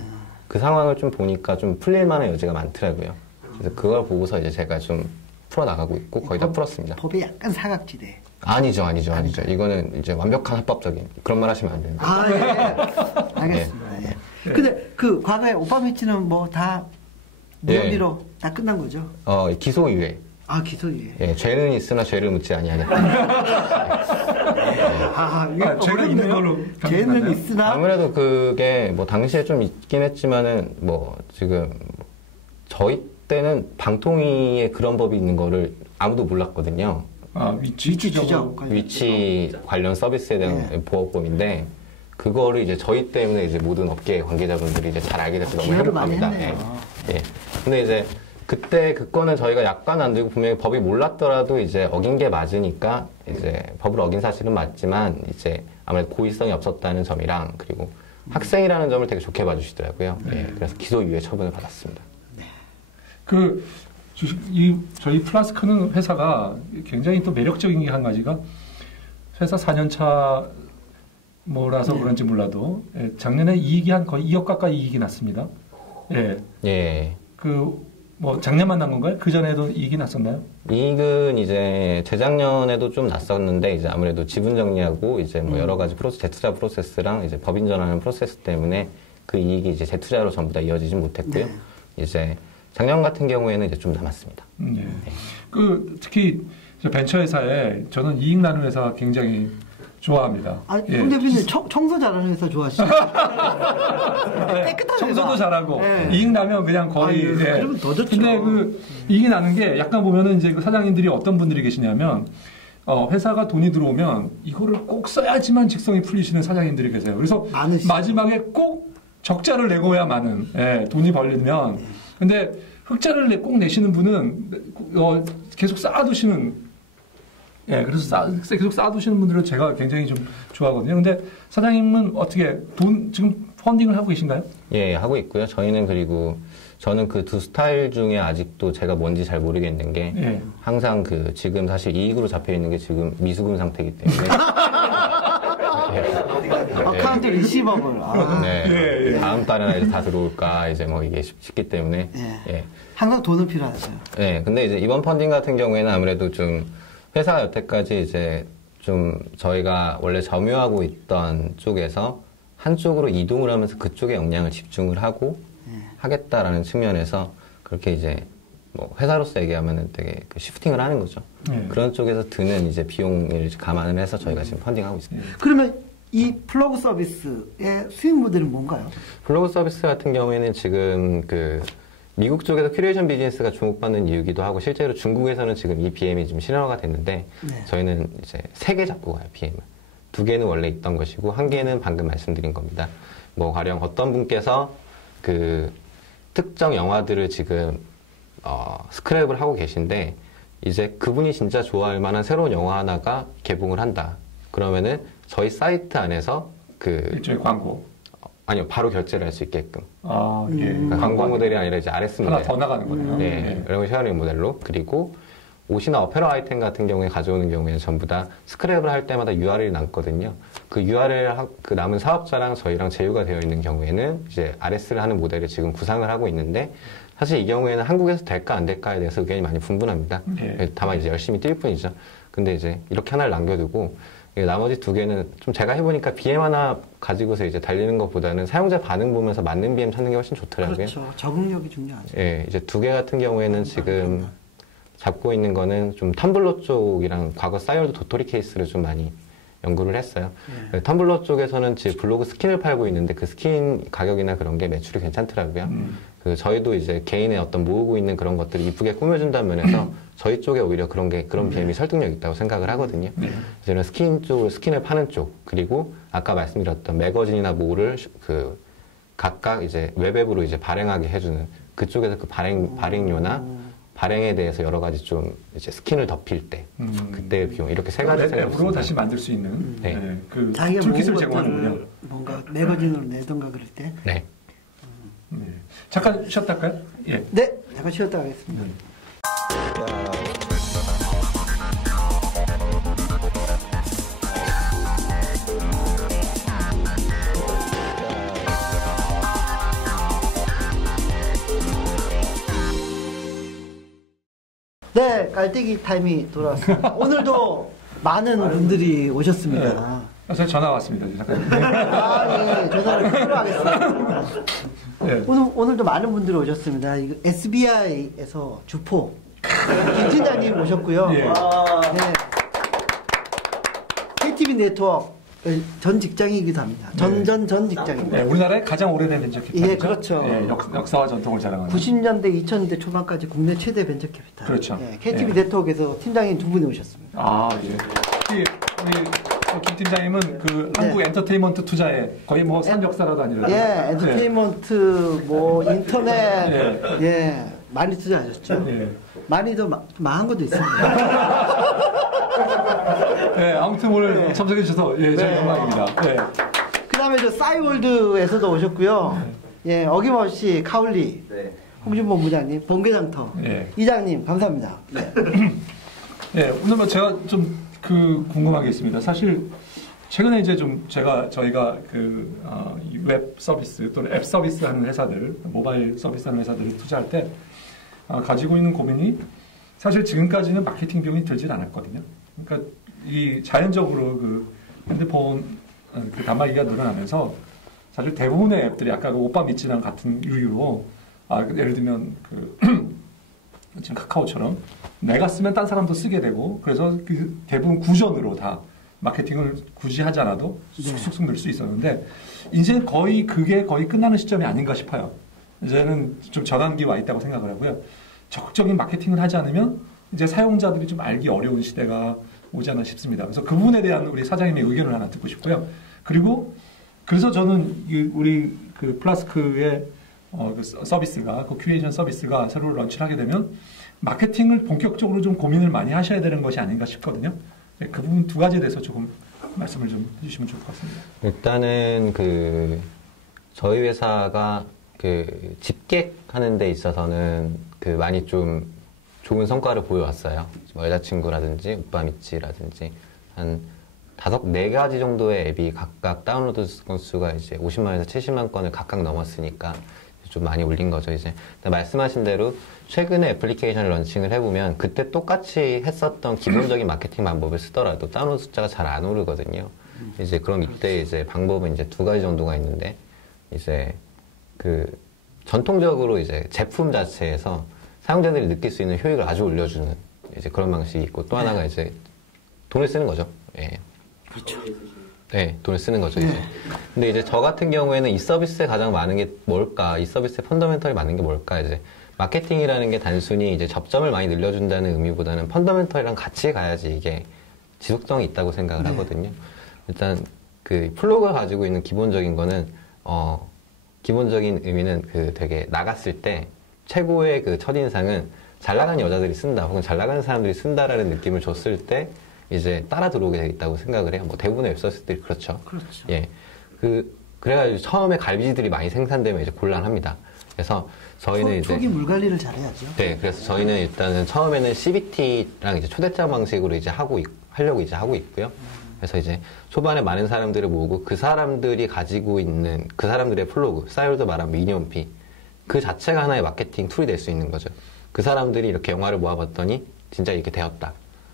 그 상황을 좀 보니까 좀 풀릴 만한 여지가 많더라고요. 그래서 그걸 보고서 이제 제가 좀 풀어나가고 있고 거의 다 풀었습니다. 법이 약간 사각지대. 아니죠. 이거는 이제 완벽한 합법적인 그런 말 하시면 안 됩니다. 알겠습니다. 근데 그 과거에 오빠미치는 뭐 다 무혐의로 다 끝난 거죠? 기소유예. 아, 기소유예. 예, 죄는 있으나 죄를 묻지 아니하냐. 죄가 있는 걸로. 죄는 있으나. 아무래도 그게 뭐 당시에 좀 있긴 했지만은 뭐 지금 저희 때는 방통위에 그런 법이 있는 거를 아무도 몰랐거든요. 위치 추적. 위치 관련 서비스에 대한 보호법인데 그거를 이제 저희 때문에 이제 모든 업계 관계자분들이 이제 잘 알게 돼서 너무 행복합니다. 예. 근데 이제 그때 그 건은 저희가 약관 안 들고 분명히 법이 몰랐더라도 이제 어긴 게 맞으니까 이제 법을 어긴 사실은 맞지만 이제 아무래도 고의성이 없었다는 점이랑 그리고 학생이라는 점을 되게 좋게 봐주시더라고요. 예, 그래서 기소유예 처분을 받았습니다. 저희 플라스크는 회사가 굉장히 또 매력적인 게 한 가지가 회사 4년차 뭐라서 그런지 몰라도 작년에 이익이 한 거의 2억 가까이 이익이 났습니다. 예. 뭐 작년만 난 건가요? 그 전에도 이익이 났었나요? 이익은 이제 재작년에도 좀 났었는데 이제 아무래도 지분 정리하고 이제 뭐 여러 가지 재투자 프로세스랑 이제 법인 전환하는 프로세스 때문에 그 이익이 이제 재투자로 전부 다 이어지진 못했고요. 이제 작년 같은 경우에는 이제 좀 남았습니다. 네. 특히 벤처 회사에 저는 이익 나는 회사 굉장히 좋아합니다. 홍 대표님 청소 잘하는 회사 좋아하시죠? 깨끗한 청소도 회사. 잘하고 이익 나면 그냥 거의. 그러면 더 좋죠. 근데 이익이 나는 게 약간 보면은 이제 사장님들이 어떤 분들이 계시냐면 회사가 돈이 들어오면 이거를 꼭 써야지만 직성이 풀리시는 사장님들이 계세요. 그래서 마지막에 꼭 적자를 내고야만은 돈이 벌리면. 근데 흑자를 꼭 내시는 분은 계속 쌓아두시는. 그래서 계속 쌓아두시는 분들은 제가 굉장히 좀 좋아하거든요. 근데 사장님은 어떻게 지금 펀딩을 하고 계신가요? 예, 하고 있고요. 그리고 저는 그 두 스타일 중에 아직도 제가 뭔지 잘 모르겠는 게 항상 지금 사실 이익으로 잡혀 있는 게 지금 미수금 상태이기 때문에 어카운트 리시버블. 다음 달에나 이제 다 들어올까 이제 뭐 이게 싶기 때문에 항상 돈은 필요하죠. 근데 이제 이번 펀딩 같은 경우에는 아무래도 좀 회사가 여태까지 이제 좀 저희가 원래 점유하고 있던 쪽에서 한쪽으로 이동을 하면서 그쪽에 역량을 집중을 하고 하겠다라는 측면에서 그렇게 이제 뭐 회사로서 얘기하면은 되게 시프팅을 하는 거죠. 그런 쪽에서 드는 이제 비용을 감안을 해서 저희가 지금 펀딩하고 있습니다. 그러면 이 플러그 서비스의 수익 모델은 뭔가요? 플러그 서비스 같은 경우에는 지금 미국 쪽에서 큐레이션 비즈니스가 주목받는 이유기도 하고 실제로 중국에서는 지금 이 BM이 좀 실현화가 됐는데 저희는 이제 3개 잡고 가요, BM을. 2개는 원래 있던 것이고 1개는 방금 말씀드린 겁니다. 뭐 가령 어떤 분께서 특정 영화들을 지금 스크랩을 하고 계신데 이제 그분이 진짜 좋아할 만한 새로운 영화 하나가 개봉을 한다. 그러면은 저희 사이트 안에서 일종의 광고. 아니요, 바로 결제를 할 수 있게끔. 그러니까 광고 모델이 아니라 이제 RS 모델. 하나 더 나가는 거네요. 레버니지 쉐어링 모델로. 그리고 옷이나 어페럴 아이템 같은 경우에 가져오는 경우에는 전부 다 스크랩을 할 때마다 URL이 남거든요. 그 URL 남은 사업자랑 저희랑 제휴가 되어 있는 경우에는 이제 RS를 하는 모델을 지금 구상을 하고 있는데 사실 이 경우에는 한국에서 될까 안 될까에 대해서 의견이 많이 분분합니다. 다만 이제 열심히 뛸 뿐이죠. 근데 이제 이렇게 하나를 남겨두고 나머지 2개는 좀 제가 해보니까 BM 하나 가지고서 이제 달리는 것보다는 사용자 반응 보면서 맞는 BM 찾는 게 훨씬 좋더라고요. 그렇죠. 적응력이 중요하죠. 이제 2개 같은 경우에는 지금 잡고 있는 거는 좀 텀블러 쪽이랑 과거 싸이월드 도토리 케이스를 좀 많이 연구를 했어요. 텀블러 쪽에서는 지금 블로그 스킨을 팔고 있는데 그 스킨 가격이나 그런 게 매출이 괜찮더라고요. 저희도 이제 개인의 어떤 모으고 있는 그런 것들을 이쁘게 꾸며준다는 면에서 저희 쪽에 오히려 그런 BM이 설득력 있다고 생각을 하거든요. 저는 스킨을 파는 쪽, 그리고 아까 말씀드렸던 매거진이나 모를 각각 이제 웹앱으로 이제 발행하게 해주는 그쪽에서 발행료나 발행에 대해서 여러 가지 좀 이제 스킨을 덮일 때 그때의 비용 이렇게 3가지 앱으로 다시 만들 수 있는 그 툴킷을 제공하는군요. 뭔가 매거진으로 내던가 그럴 때. 잠깐 쉬었다 할까요? 네, 잠깐 쉬었다 하겠습니다. 네, 깔때기 타임이 돌아왔습니다. 오늘도 많은 분들이 오셨습니다. 저 전화 왔습니다. 잠깐. 네. 전화를 필요하겠습니다. 네. 오늘도 많은 분들이 오셨습니다. SBI에서 주포 김 팀장님 오셨고요. 네. KTV 네트워크 전 직장이기도 합니다. 전 직장입니다. 네, 우리나라의 가장 오래된 벤처캐피탈. 예, 그렇죠. 네, 역사와 전통을 자랑하는. 90년대, 2000년대 초반까지 국내 최대 벤처캐피탈. 그렇죠. 예, KTV 네트워크에서 팀장님 두 분이 오셨습니다. 아, 예. 우리 김 팀장님은 그 한국 엔터테인먼트 투자에 거의 뭐 산 역사라도 아니라. 예, 엔터테인먼트, 뭐 인터넷, 예, 많이 투자하셨죠. 많이 더 망한 것도 있습니다. 네, 아무튼 오늘 참석해 주셔서 저희 영광입니다. 네. 그 다음에 저 싸이월드에서도 오셨고요. 예, 어김없이 카울리, 홍준범 부장님, 번개장터, 이장님, 감사합니다. 네, 오늘 뭐 제가 좀 궁금한 게 있습니다. 사실 최근에 이제 좀 저희가 웹 서비스 또는 앱 서비스 하는 회사들, 모바일 서비스 하는 회사들을 투자할 때 가지고 있는 고민이 사실 지금까지는 마케팅 비용이 들질 않았거든요. 그러니까 이 자연적으로 그 핸드폰 그 단말기가 늘어나면서 사실 대부분의 앱들이 아까 그 오빠 믿지랑 같은 유유로 예를 들면 지금 카카오처럼 내가 쓰면 딴 사람도 쓰게 되고 그래서 그 대부분 구전으로 다 마케팅을 굳이 하지 않아도 쑥쑥 늘 수 있었는데 이제 그게 거의 끝나는 시점이 아닌가 싶어요. 이제는 좀 전환기 와 있다고 생각을 하고요. 적극적인 마케팅을 하지 않으면 이제 사용자들이 좀 알기 어려운 시대가 오지 않나 싶습니다. 그래서 그 부분에 대한 우리 사장님의 의견을 하나 듣고 싶고요. 그래서 저는 우리 그 플라스크의 그 서비스가, 그 큐레이션 서비스가 새로 런치를 하게 되면 마케팅을 본격적으로 좀 고민을 많이 하셔야 되는 것이 아닌가 싶거든요. 그 부분 두 가지에 대해서 조금 말씀을 좀 해주시면 좋을 것 같습니다. 일단은 저희 회사가 집객하는 데 있어서는 많이 좀 좋은 성과를 보여왔어요. 여자친구라든지 오빠 미치라든지 한 4가지 정도의 앱이 각각 다운로드 건수가 이제 50만에서 70만 건을 각각 넘었으니까 좀 많이 올린 거죠, 이제. 말씀하신 대로 최근에 애플리케이션을 런칭을 해보면 그때 똑같이 했었던 기본적인 마케팅 방법을 쓰더라도 다운로드 숫자가 잘 안 오르거든요. 이제 그럼 이때 이제 방법은 이제 2가지 정도가 있는데 이제 전통적으로 이제 제품 자체에서 사용자들이 느낄 수 있는 효익을 아주 올려주는 이제 그런 방식이 있고 또 하나가 이제 돈을 쓰는 거죠. 예. 그렇죠. 네, 돈을 쓰는 거죠, 이제. 근데 이제 저 같은 경우에는 이 서비스에 가장 많은 게 뭘까? 이 서비스의 펀더멘털이 많은 게 뭘까? 이제 마케팅이라는 게 단순히 이제 접점을 많이 늘려준다는 의미보다는 펀더멘털이랑 같이 가야지 이게 지속성이 있다고 생각을 하거든요. 일단 플로그가 가지고 있는 기본적인 거는 기본적인 의미는 되게 나갔을 때 최고의 첫인상은 잘 나가는 여자들이 쓴다 혹은 잘 나가는 사람들이 쓴다라는 느낌을 줬을 때 이제 따라 들어오게 돼 있다고 생각을 해요. 뭐 대부분의 웹서비스들이 그렇죠. 예. 그래가지고 처음에 갈비지들이 많이 생산되면 이제 곤란합니다. 그래서 저희는 초기 물 관리를 잘해야죠. 네, 그래서 저희는 일단은 처음에는 CBT랑 이제 초대장 방식으로 이제 하려고 이제 하고 있고요. 그래서 이제 초반에 많은 사람들을 모으고 그 사람들이 가지고 있는 그 사람들의 플로그, 싸이월드 말하면 미니홈피 그 자체가 하나의 마케팅 툴이 될 수 있는 거죠. 그 사람들이 이렇게 영화를 모아봤더니 진짜 이렇게 되었다.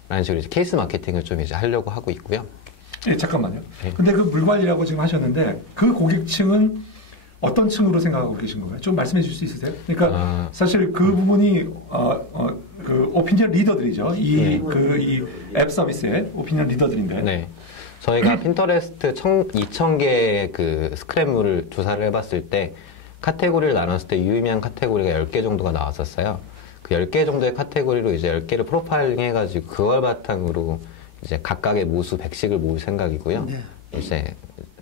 라는 식으로 이제 케이스 마케팅을 좀 이제 하려고 하고 있고요. 예, 잠깐만요. 근데 물관리라고 지금 하셨는데 그 고객층은 어떤 층으로 생각하고 계신 건가요? 좀 말씀해 주실 수 있으세요? 그러니까 사실 그 부분이 오피니언 리더들이죠. 이 앱 서비스의 오피니언 리더들인데. 네. 저희가 핀터레스트 2,000개의 스크랩물을 조사를 해봤을 때 카테고리를 나눴을 때 유의미한 카테고리가 10개 정도가 나왔었어요. 그 10개 정도의 카테고리로 이제 10개를 프로파일링 해가지고 그걸 바탕으로 이제 각각의 모수 100씩을 모을 생각이고요. 이제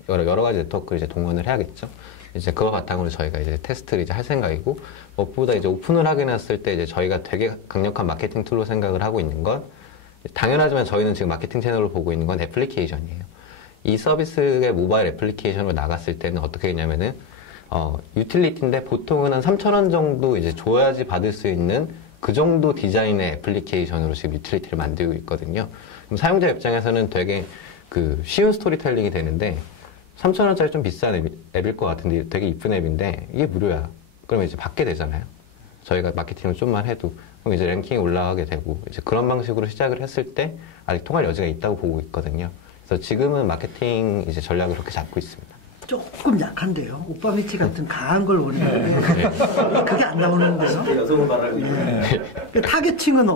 여러 가지 네트워크를 이제 동원을 해야겠죠. 이제 그거 바탕으로 저희가 이제 테스트를 이제 할 생각이고, 무엇보다 이제 오픈을 하게 났을 때 이제 저희가 되게 강력한 마케팅 툴로 생각을 하고 있는 건, 당연하지만 저희는 지금 마케팅 채널을 보고 있는 건 애플리케이션이에요. 이 서비스의 모바일 애플리케이션으로 나갔을 때는 어떻게 했냐면은, 유틸리티인데 보통은 한 3,000원 정도 이제 줘야지 받을 수 있는 그 정도 디자인의 애플리케이션으로 지금 유틸리티를 만들고 있거든요. 그럼 사용자 입장에서는 되게 쉬운 스토리텔링이 되는데, 3,000원짜리 좀 비싼 앱일 것 같은데 되게 이쁜 앱인데 이게 무료야. 그러면 이제 받게 되잖아요. 저희가 마케팅을 좀만 해도. 그럼 이제 랭킹이 올라가게 되고, 이제 그런 방식으로 시작을 했을 때 아직 통할 여지가 있다고 보고 있거든요. 그래서 지금은 마케팅 이제 전략을 그렇게 잡고 있습니다. 조금 약한데요. 오빠 미치 같은 강한 걸 원했는데 그게 안 나오는데요. 여성을 말하고 있는데 타겟층은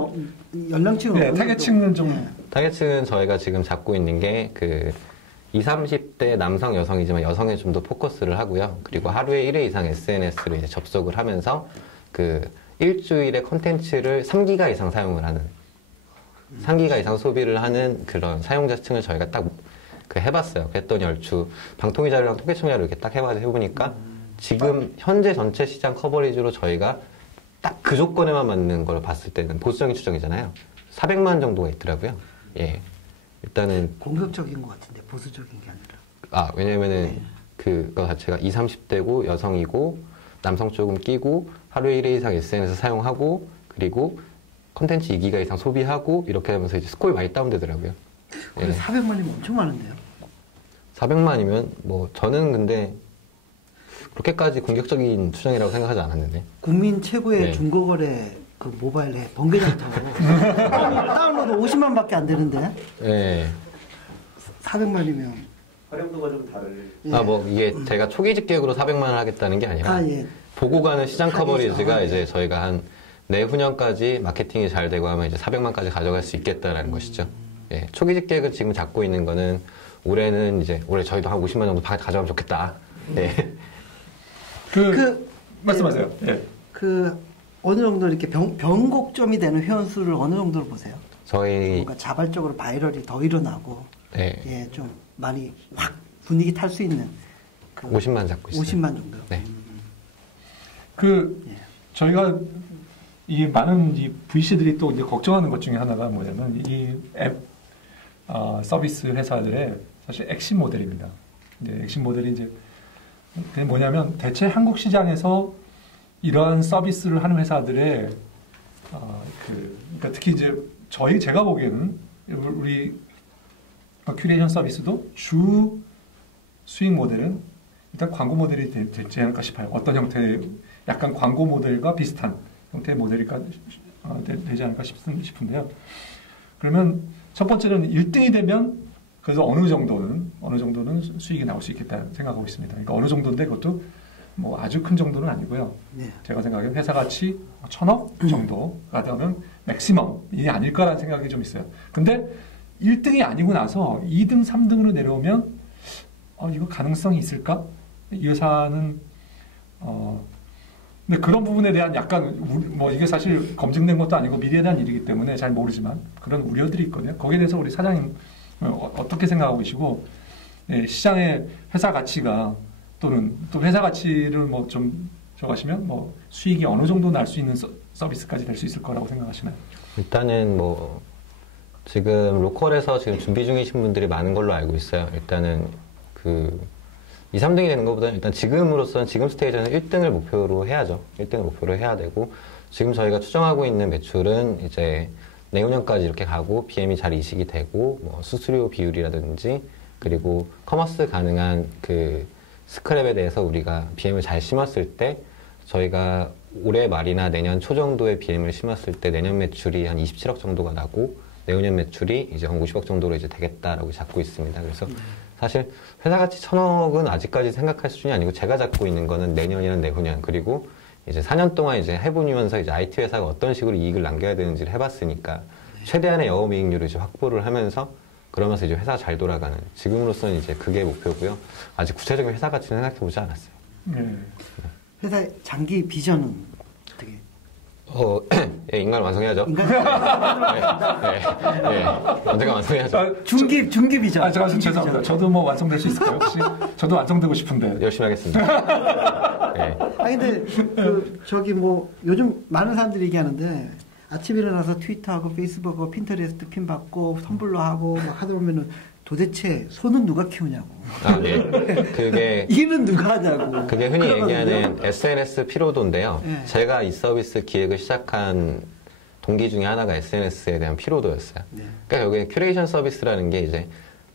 연령층은 네, 타겟층은 좀 타겟층은 저희가 지금 잡고 있는 게 그 20, 30대 남성 여성이지만 여성에 좀 더 포커스를 하고요. 그리고 하루에 1회 이상 SNS로 이제 접속을 하면서 그 일주일에 콘텐츠를 3기가 이상 사용을 하는 3기가 이상 소비를 하는 그런 사용자층을 저희가 딱 그 해봤어요. 그랬더니 얼추 방통위 자료랑 통계 청약을 이렇게 딱 해보니까 지금 현재 전체 시장 커버리지로 저희가 딱 그 조건에만 맞는 걸 봤을 때는 보수적인 추정이잖아요. 400만 정도가 있더라고요. 예. 일단은 공격적인 것 같은데 보수적인 게 아니라. 왜냐면은 그거 자체가 20, 30대고 여성이고 남성 조금 끼고 하루에 1회 이상 SNS 사용하고 그리고 컨텐츠 2기가 이상 소비하고 이렇게 하면서 이제 스코어이 많이 다운되더라고요. 예. 400만이면 엄청 많은데요? 400만이면 뭐 저는 근데 그렇게까지 공격적인 추정이라고 생각하지 않았는데. 국민 최고의 중고거래 그 모바일 앱 번개장터 다운로드 50만밖에 안 되는데. 네. 400만이면 활용도가 좀 다를. 이게 제가 초기 집계획으로 400만을 하겠다는 게 아니라 보고 가는 시장 커버리지가 이제 저희가 한 내후년까지 마케팅이 잘 되고 하면 이제 400만까지 가져갈 수 있겠다라는 것이죠. 예. 초기 집계획을 지금 잡고 있는 거는 올해는 이제 올해 저희도 한 50만 정도 가져가면 좋겠다. 네. 말씀하세요. 예. 어느 정도 이렇게 변곡점이 되는 회원수를 어느 정도로 보세요? 저희 뭔가 자발적으로 바이럴이 더 일어나고 예, 좀 많이 확 분위기 탈 수 있는 50만 잡고 있어요. 50만 정도. 네. 저희가 이 많은 이 VC들이 또 이제 걱정하는 것 중에 하나가 뭐냐면 이 앱 서비스 회사들의 사실 액션 모델입니다. 이제 액션 모델이 이제 그게 뭐냐면 대체 한국 시장에서 이러한 서비스를 하는 회사들의 그러니까 특히 이제 제가 보기에는 우리 큐레이션 서비스도 주 수익 모델은 일단 광고 모델이 되지 않을까 싶어요. 어떤 형태의 약간 광고 모델과 비슷한 형태의 모델이 되지 않을까 싶은데요. 그러면 첫 번째는 1등이 되면 그래서 어느 정도는 수익이 나올 수 있겠다 생각하고 있습니다. 그러니까 어느 정도인데 그것도 뭐 아주 큰 정도는 아니고요. 네. 제가 생각하기엔 회사 가치 1,000억 정도가 되면 맥시멈이 아닐까라는 생각이 좀 있어요. 근데 1등이 아니고 나서 2등, 3등으로 내려오면 이거 가능성이 있을까? 이 회사는 근데 그런 부분에 대한 약간 뭐 이게 사실 검증된 것도 아니고 미래에 대한 일이기 때문에 잘 모르지만 그런 우려들이 있거든요. 거기에 대해서 우리 사장님 어떻게 생각하고 계시고 시장의 회사 가치가 또는 또 회사 가치를 뭐 좀 적하시면 뭐 수익이 어느 정도 날 수 있는 서비스까지 될 수 있을 거라고 생각하시나요? 일단은 뭐 지금 로컬에서 지금 준비 중이신 분들이 많은 걸로 알고 있어요. 일단은 2, 3등이 되는 것보다는 일단 지금으로서는 지금 스테이지는 1등을 목표로 해야죠. 1등을 목표로 해야 되고 지금 저희가 추정하고 있는 매출은 이제 내후년까지 이렇게 가고 BM이 잘 이식이 되고 뭐 수수료 비율이라든지 그리고 커머스 가능한 그 스크랩에 대해서 우리가 BM을 잘 심었을 때 저희가 올해 말이나 내년 초 정도에 BM을 심었을 때 내년 매출이 한 27억 정도가 나고 내후년 매출이 이제 한 50억 정도로 이제 되겠다라고 잡고 있습니다. 그래서 사실 회사 가치 1,000억은 아직까지 생각할 수준이 아니고 제가 잡고 있는 거는 내년이나 내후년 그리고 이제 4년 동안 이제 해보면서 이제 IT 회사가 어떤 식으로 이익을 남겨야 되는지를 해봤으니까 최대한의 영업이익률을 이제 확보를 하면서 그러면서 이제 회사가 잘 돌아가는 지금으로서는 이제 그게 목표고요. 아직 구체적인 회사 가치는 생각해보지 않았어요. 회사의 장기 비전은 어떻게? 인간을 완성해야죠. 언젠가 완성해야죠. 중기 비전. 제가 죄송합니다. 저도 뭐 완성될 수 있을까요? 혹시 저도 완성되고 싶은데. 열심히 하겠습니다. 근데 저기 뭐 요즘 많은 사람들이 얘기하는데 아침에 일어나서 트위터하고 페이스북하고 핀터레스트 핀 받고 텀블러 하고 막 하다 보면은 도대체 소는 누가 키우냐고. 그게 이는 누가 하냐고. 그게 흔히 얘기하는 SNS 피로도인데요. 제가 이 서비스 기획을 시작한 동기 중에 하나가 SNS에 대한 피로도였어요. 그러니까 여기 큐레이션 서비스라는 게 이제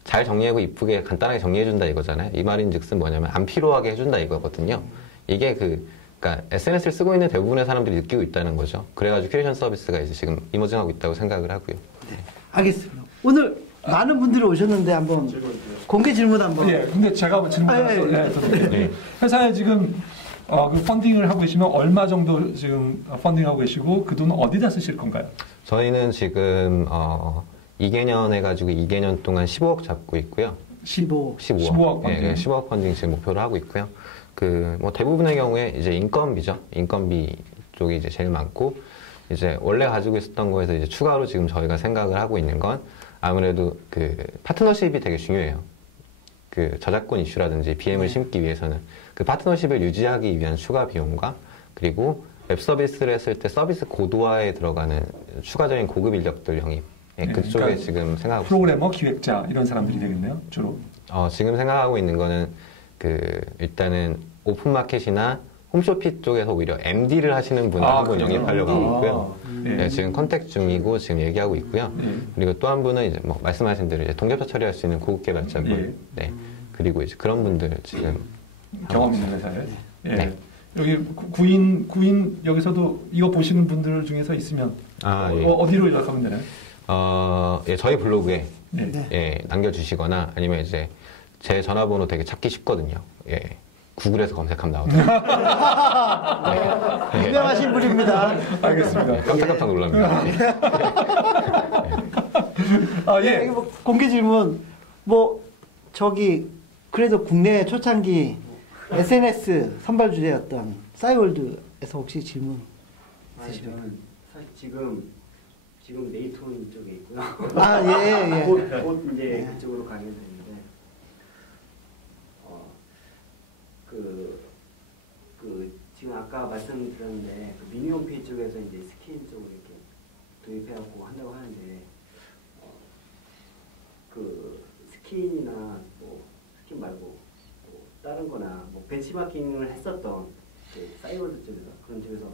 잘 정리하고 이쁘게 간단하게 정리해준다 이거잖아요. 이 말인즉슨 뭐냐면 안 피로하게 해준다 이거거든요. 이게 그러니까 SNS를 쓰고 있는 대부분의 사람들이 느끼고 있다는 거죠. 그래가지고 큐레이션 서비스가 이제 지금 이머징하고 있다고 생각을 하고요. 네, 알겠습니다. 오늘 많은 분들이 오셨는데 한번 공개 질문 한번. 예, 근데 제가 질문 하나 드릴게요. 회사에 지금 그 펀딩을 하고 계시면 얼마 정도 지금 펀딩하고 계시고 그 돈은 어디다 쓰실 건가요? 저희는 지금 2개년 해가지고 2개년 동안 15억 잡고 있고요. 15억 펀딩. 네, 15억 펀딩 지금 목표로 하고 있고요. 뭐 대부분의 경우에 이제 인건비죠. 인건비 쪽이 이제 제일 많고, 이제 원래 가지고 있었던 거에서 이제 추가로 지금 저희가 생각을 하고 있는 건 아무래도 그 파트너십이 되게 중요해요. 그 저작권 이슈라든지 BM을 심기 위해서는 그 파트너십을 유지하기 위한 추가 비용과, 그리고 웹 서비스를 했을 때 서비스 고도화에 들어가는 추가적인 고급 인력들 영입. 그쪽에 그러니까 지금 생각하고 프로그래머, 기획자 이런 사람들이 되겠네요, 주로. 지금 생각하고 있는 거는 일단은 오픈마켓이나 홈쇼핑 쪽에서 오히려 MD를 하시는 분을 한분 영입하려고 하고 있고요. 네, 지금 컨택 중이고 지금 얘기하고 있고요. 그리고 또 한 분은 이제 뭐 말씀하신 대로 이제 동접자 처리할 수 있는 고급 개발자분. 네. 그리고 이제 그런 분들 지금 경험 있는 회사에. 네. 여기 구인 여기서도 이거 보시는 분들 중에서 있으면 어디로 연락하면 되나요? 저희 블로그에 남겨주시거나 아니면 이제 제 전화번호 되게 찾기 쉽거든요. 구글에서 검색하면 나오더라고요. 유명하신 분입니다. 알겠습니다. 깜짝깜짝 놀랍니다. 뭐 공개 질문. 그래도 국내 초창기 SNS 선발 주제였던 싸이월드에서 혹시 질문 있으십니까? 저는 사실 지금 네이톤 쪽에 있고요. 예. 곧 이제 그쪽으로 가게 되는데, 지금 아까 말씀드렸는데 미니 홈페이지 쪽에서 이제 스킨 쪽을 이렇게 도입해갖고 한다고 하는데, 스킨이나 스킨 말고 다른거나 벤치마킹을 했었던 싸이월드 쪽에서 그런 쪽에서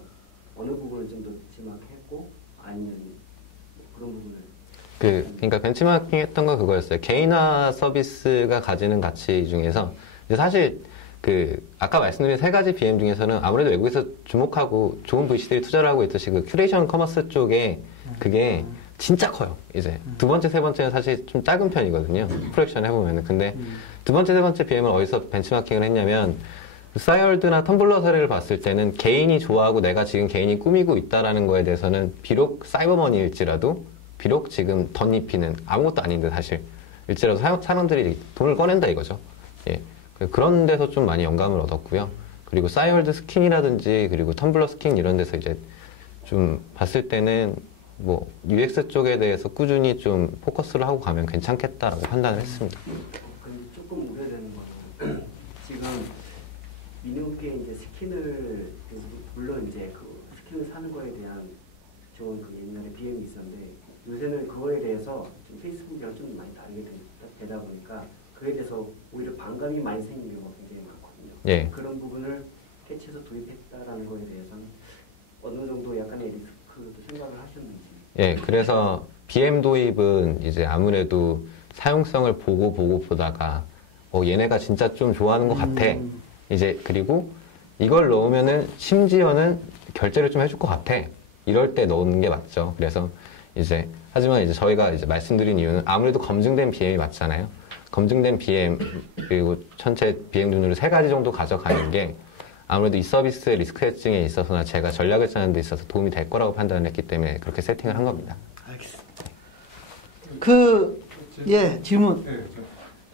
어느 부분을 좀 더 벤치마킹했고 아니면 그런 부분을 그러니까 벤치마킹 했던 건 그거였어요. 개인화 서비스가 가지는 가치 중에서 이제 사실 아까 말씀드린 세 가지 BM 중에서는 아무래도 외국에서 주목하고 좋은 VC들이 투자를 하고 있듯이 그 큐레이션 커머스 쪽에 그게 진짜 커요. 이제 두 번째, 세 번째는 사실 좀 작은 편이거든요. 프로젝션 해보면은. 근데 두 번째, 세 번째 BM을 어디서 벤치마킹을 했냐면 싸이월드나 텀블러 사례를 봤을 때는 개인이 좋아하고 내가 지금 개인이 꾸미고 있다라는 거에 대해서는 비록 사이버머니일지라도 비록 지금 덧입히는 아무것도 아닌데 사실 일지라도 사람들이 돈을 꺼낸다 이거죠. 그런 데서 좀 많이 영감을 얻었고요. 그리고 싸이월드 스킨이라든지 그리고 텀블러 스킨 이런 데서 이제 좀 봤을 때는 UX 쪽에 대해서 꾸준히 좀 포커스를 하고 가면 괜찮겠다라고 판단을 했습니다. 근데 조금 우려되는 거는 지금 미니홈피에 이제 스킨을 물론 이제 스킨을 사는 거에 대한 좋은 옛날에 BM이 있었는데 요새는 그거에 대해서 좀 페이스북이랑 좀 많이 다르게 되다 보니까 그에 대해서 오히려 반감이 많이 생기는 경우가 굉장히 많거든요. 그런 부분을 캐치해서 도입했다라는 거에 대해서는 어느 정도 약간의 리스크도 생각을 하셨는지. 그래서 BM 도입은 이제 아무래도 사용성을 보고 보다가 얘네가 진짜 좀 좋아하는 것 같아. 이제 그리고 이걸 넣으면은 심지어는 결제를 좀 해줄 것 같아. 이럴 때 넣는 게 맞죠. 그래서 이제 하지만 이제 저희가 이제 말씀드린 이유는 아무래도 검증된 BM이 맞잖아요. 검증된 BM 그리고 전체 BM 눈으로 3가지 정도 가져가는 게 아무래도 이 서비스의 리스크 해칭에 있어서나 제가 전략을 짜는 데 있어서 도움이 될 거라고 판단을 했기 때문에 그렇게 세팅을 한 겁니다. 알겠습니다. 질문.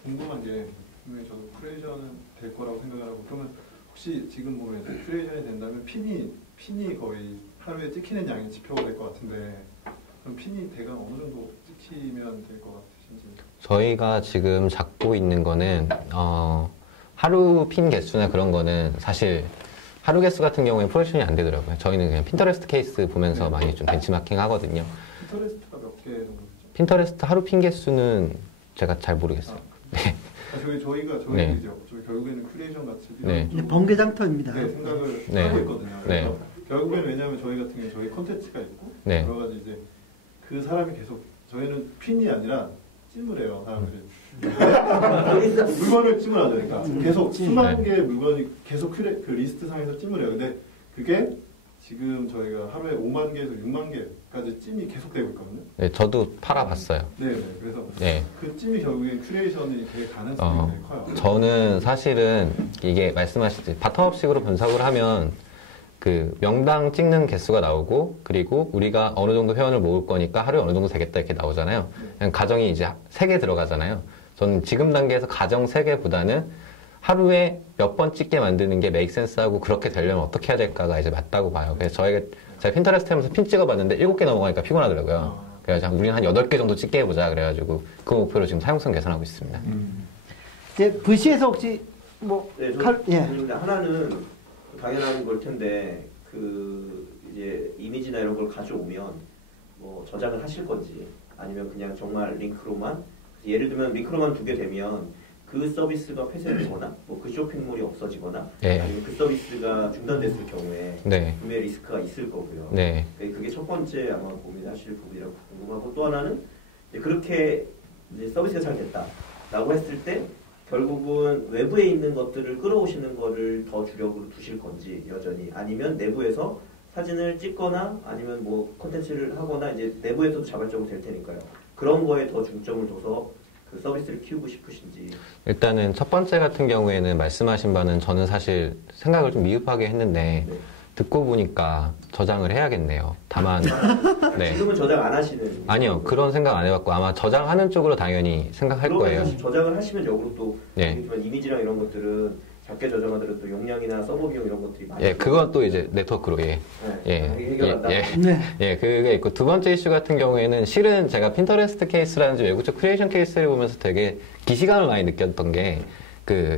궁금한 게 분명히 저도 큐레이션은 될 거라고 생각을 하고, 그러면 혹시 지금 보면 큐레이션이 된다면 핀이 거의 하루에 찍히는 양이 지표가 될 것 같은데, 그럼 핀이 대강 어느 정도 찍히면 될 것 같으신지? 저희가 지금 잡고 있는 거는 하루 핀 개수나 그런 거는 사실 하루 개수 같은 경우에 프로젝션이 안 되더라고요. 저희는 그냥 핀터레스트 케이스 보면서 많이 좀 벤치마킹 하거든요. 핀터레스트가 몇 개 정도 되죠? 핀터레스트 하루 핀 개수는 제가 잘 모르겠어요. 저희가 결국에는 큐레이션 같이 번개장터입니다. 생각을 하고 있거든요. 결국에는 왜냐하면 저희 같은 경우에 저희 콘텐츠가 있고 여러 가지 이제 그 사람이 계속 저희는 핀이 아니라 찜을 해요, 사람들이. 물건을 찜을 하죠. 그러니까 계속 수만 개의 물건이 계속 그 리스트 상에서 찜을 해요. 근데 그게 지금 저희가 하루에 5만 개에서 6만 개까지 찜이 계속되고 있거든요. 네, 저도 팔아봤어요. 네, 그래서 네. 그 찜이 결국에 큐레이션이 되게 가능성이 되게 커요. 저는 사실은 이게 말씀하셨듯이 바텀업식으로 분석을 하면 그 명당 찍는 개수가 나오고 그리고 우리가 어느 정도 회원을 모을 거니까 하루에 어느 정도 되겠다 이렇게 나오잖아요. 그냥 가정이 이제 3개 들어가잖아요. 저는 지금 단계에서 가정 3개보다는 하루에 몇 번 찍게 만드는 게 메이크 센스하고 그렇게 되려면 어떻게 해야 될까가 이제 맞다고 봐요. 그래서 제가 핀터레스트 하면서 핀 찍어봤는데 7개 넘어가니까 피곤하더라고요. 그래서 우리는 한 8개 정도 찍게 해보자. 그래가지고 그 목표로 지금 사용성 개선하고 있습니다. 이제 VC에서 혹시 뭐 네, 하나는 당연한 걸 텐데 이제 이미지나 이런 걸 가져오면 뭐 저장을 하실 건지 아니면 그냥 정말 링크로만 예를 들면 링크로만 두게 되면 그 서비스가 폐쇄되거나 뭐 그 쇼핑몰이 없어지거나 아니면 그 서비스가 중단됐을 경우에 구매 리스크가 있을 거고요. 그게 첫 번째 아마 고민하실 부분이라고 궁금하고 또 하나는 그렇게 이제 서비스가 잘 됐다라고 했을 때 결국은 외부에 있는 것들을 끌어오시는 거를 더 주력으로 두실 건지 여전히 아니면 내부에서 사진을 찍거나 아니면 뭐 콘텐츠를 하거나 이제 내부에서도 자발적으로 될 테니까요. 그런 거에 더 중점을 둬서 그 서비스를 키우고 싶으신지. 일단은 첫 번째 같은 경우에는 말씀하신 바는 저는 사실 생각을 좀 미흡하게 했는데 듣고 보니까 저장을 해야겠네요. 다만 지금은 저장 안 하시는? 아니요. 그런 생각 안 해봤고 아마 저장하는 쪽으로 당연히 생각할 거예요. 저장을 하시면 역으로 또 이미지랑 이런 것들은 작게 저장하더라도 또 용량이나 서버 비용 이런 것들이 많이 그건 또 이제 네트워크로 그게 있고 두 번째 이슈 같은 경우에는 실은 제가 핀터레스트 케이스라든지 외국 쪽 크리에이션 케이스를 보면서 되게 기시감을 많이 느꼈던 게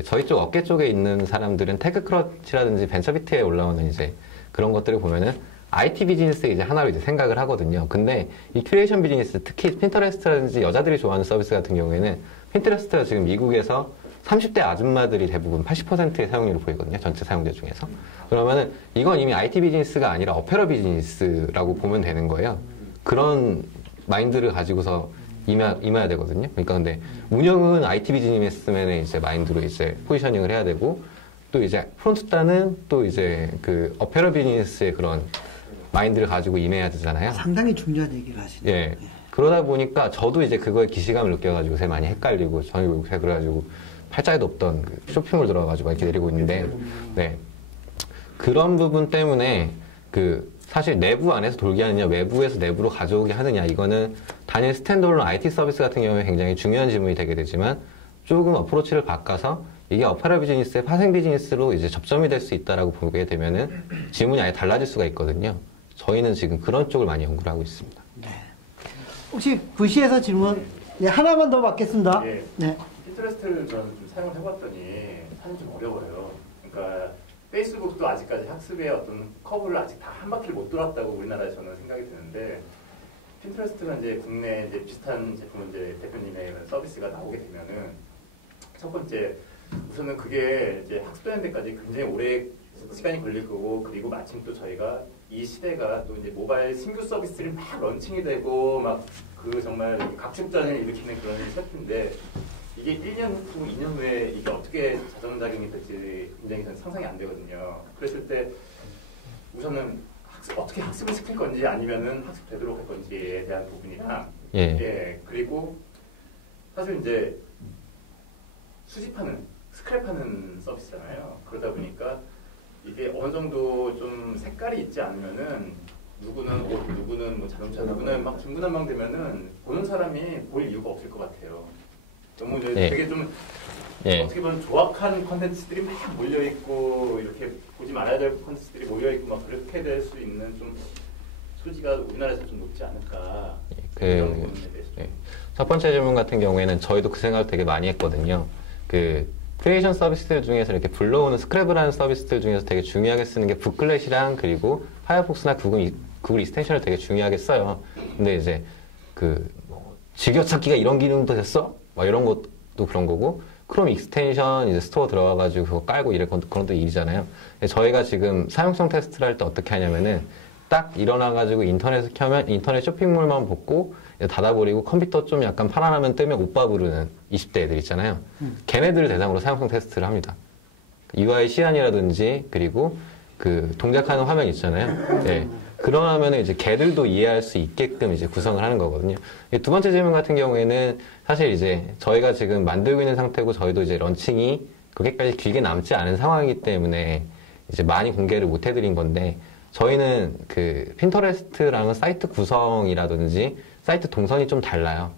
저희 쪽 업계 쪽에 있는 사람들은 테크크러치라든지 벤처비트에 올라오는 이제 그런 것들을 보면은 IT 비즈니스 이제 하나로 이제 생각을 하거든요. 근데 이 큐레이션 비즈니스, 특히 핀터레스트라든지 여자들이 좋아하는 서비스 같은 경우에는 핀터레스트가 지금 미국에서 30대 아줌마들이 대부분 80%의 사용률을 보이거든요. 전체 사용자 중에서. 그러면은 이건 이미 IT 비즈니스가 아니라 어페러 비즈니스라고 보면 되는 거예요. 그런 마인드를 가지고서 임해야 되거든요. 그러니까 근데 운영은 IT 비즈니스맨의 이제 마인드로 이제 포지셔닝을 해야 되고 또 이제 프론트단은 또 이제 그 어페러 비즈니스의 그런 마인드를 가지고 임해야 되잖아요. 상당히 중요한 얘기를 하시네요. 그러다 보니까 저도 이제 그거에 기시감을 느껴가지고 요새 많이 헷갈리고 저희 요새 그래가지고 팔자에도 없던 그 쇼핑몰 들어가가지고 이렇게 내리고 있는데 그런 부분 때문에 사실 내부 안에서 돌게 하느냐 외부에서 내부로 가져오게 하느냐 이거는 단일 스탠드얼론 IT 서비스 같은 경우에 굉장히 중요한 질문이 되게 되지만 조금 어프로치를 바꿔서 이게 어페러 비즈니스의 파생 비즈니스로 이제 접점이 될 수 있다라고 보게 되면은 질문이 아예 달라질 수가 있거든요. 저희는 지금 그런 쪽을 많이 연구를 하고 있습니다. 혹시 VC에서 질문 하나만 더 받겠습니다. 핀터레스트를 저는 좀 사용을 해봤더니 사실 좀 어려워요. 그러니까 페이스북도 아직까지 학습의 어떤 커브를 아직 다 한 바퀴를 못 돌았다고 우리나라에 저는 생각이 드는데 핀터레스트가 이제 국내 이제 비슷한 제품을 이제 대표님의 서비스가 나오게 되면은 첫 번째 우선은 그게 이제 학습되는 데까지 굉장히 오래 시간이 걸릴 거고 그리고 마침 또 저희가 이 시대가 또 이제 모바일 신규 서비스를 막 런칭이 되고 막 정말 각축전을 일으키는 그런 세트인데 이게 1년 후, 2년 후에 이게 어떻게 자전작용이 될지 굉장히 상상이 안 되거든요. 그랬을 때 우선은 어떻게 학습을 시킬 건지 아니면은 학습되도록 할 건지에 대한 부분이랑 그리고 사실 이제 수집하는, 스크랩하는 서비스잖아요. 그러다 보니까 이게 어느 정도 좀 색깔이 있지 않으면은 누구는 옷, 누구는 뭐 자동차, 누구는 막 중구난방되면은 보는 사람이 볼 이유가 없을 것 같아요. 너무 되게 좀 어떻게 보면 조악한 컨텐츠들이 막 몰려있고 이렇게 보지 말아야 될 컨텐츠들이 몰려있고 막 그렇게 될 수 있는 좀 소지가 우리나라에서 좀 높지 않을까. 첫 번째 질문 같은 경우에는 저희도 그 생각을 되게 많이 했거든요. 크리에이션 서비스들 중에서 이렇게 불러오는 스크랩을 서비스들 중에서 되게 중요하게 쓰는 게 붓클렛이랑 그리고 파이어폭스나 구글 익스텐션을 되게 중요하게 써요. 근데 이제 즐겨찾기가 이런 기능도 됐어? 막 이런 것도 그런 거고 크롬 익스텐션 이제 스토어 들어가가지고 그거 깔고 그런 또 일이잖아요. 저희가 지금 사용성 테스트를 할 때 어떻게 하냐면은 딱 일어나가지고 인터넷을 켜면 인터넷 쇼핑몰만 보고 닫아버리고 컴퓨터 좀 약간 파란화면 뜨면 오빠 부르는 20대 애들 있잖아요. 걔네들을 대상으로 사용성 테스트를 합니다. UI 시안이라든지 그리고 그 동작하는 화면 있잖아요. 예. 그런 화면을 이제 걔들도 이해할 수 있게끔 이제 구성을 하는 거거든요. 두 번째 질문 같은 경우에는 사실 이제 저희가 지금 만들고 있는 상태고 저희도 이제 런칭이 그렇게까지 길게 남지 않은 상황이기 때문에 이제 많이 공개를 못 해드린 건데 저희는 그 핀터레스트랑은 사이트 구성이라든지 사이트 동선이 좀 달라요.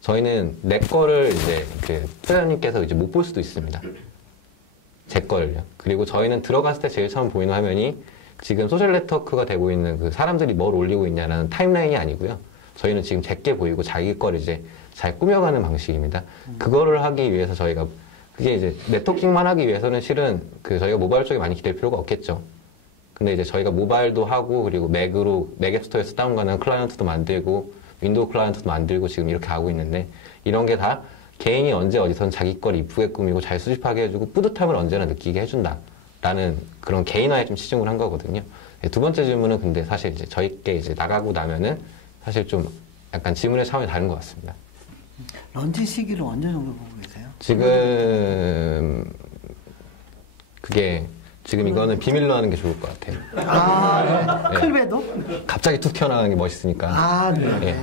저희는 내 거를 이제 그 투자자님께서 이제 못 볼 수도 있습니다. 제 거를요. 그리고 저희는 들어갔을 때 제일 처음 보이는 화면이 지금 소셜 네트워크가 되고 있는 그 사람들이 뭘 올리고 있냐라는 타임라인이 아니고요. 저희는 지금 제게 보이고 자기 거를 이제 잘 꾸며가는 방식입니다. 그거를 하기 위해서 저희가 그게 이제 네트워킹만 하기 위해서는 실은 그 저희가 모바일 쪽에 많이 기댈 필요가 없겠죠. 근데 이제 저희가 모바일도 하고 그리고 맥으로 맥 앱스토어에서 다운가는 클라이언트도 만들고 윈도우 클라이언트도 만들고 지금 이렇게 하고 있는데 이런 게 다 개인이 언제 어디서는 자기 걸 이쁘게 꾸미고 잘 수집하게 해주고 뿌듯함을 언제나 느끼게 해준다. 라는 그런 개인화에 좀 치중을 한 거거든요. 두 번째 질문은 근데 사실 이제 저희께 이제 나가고 나면은 사실 좀 약간 질문의 차원이 다른 것 같습니다. 런칭 시기를 언제 정도 보고 계세요? 지금 그게 지금 이거는 비밀로 하는 게 좋을 것 같아요. 아, 네. 클베도? 갑자기 툭 튀어나가는 게 멋있으니까. 아, 네. 예.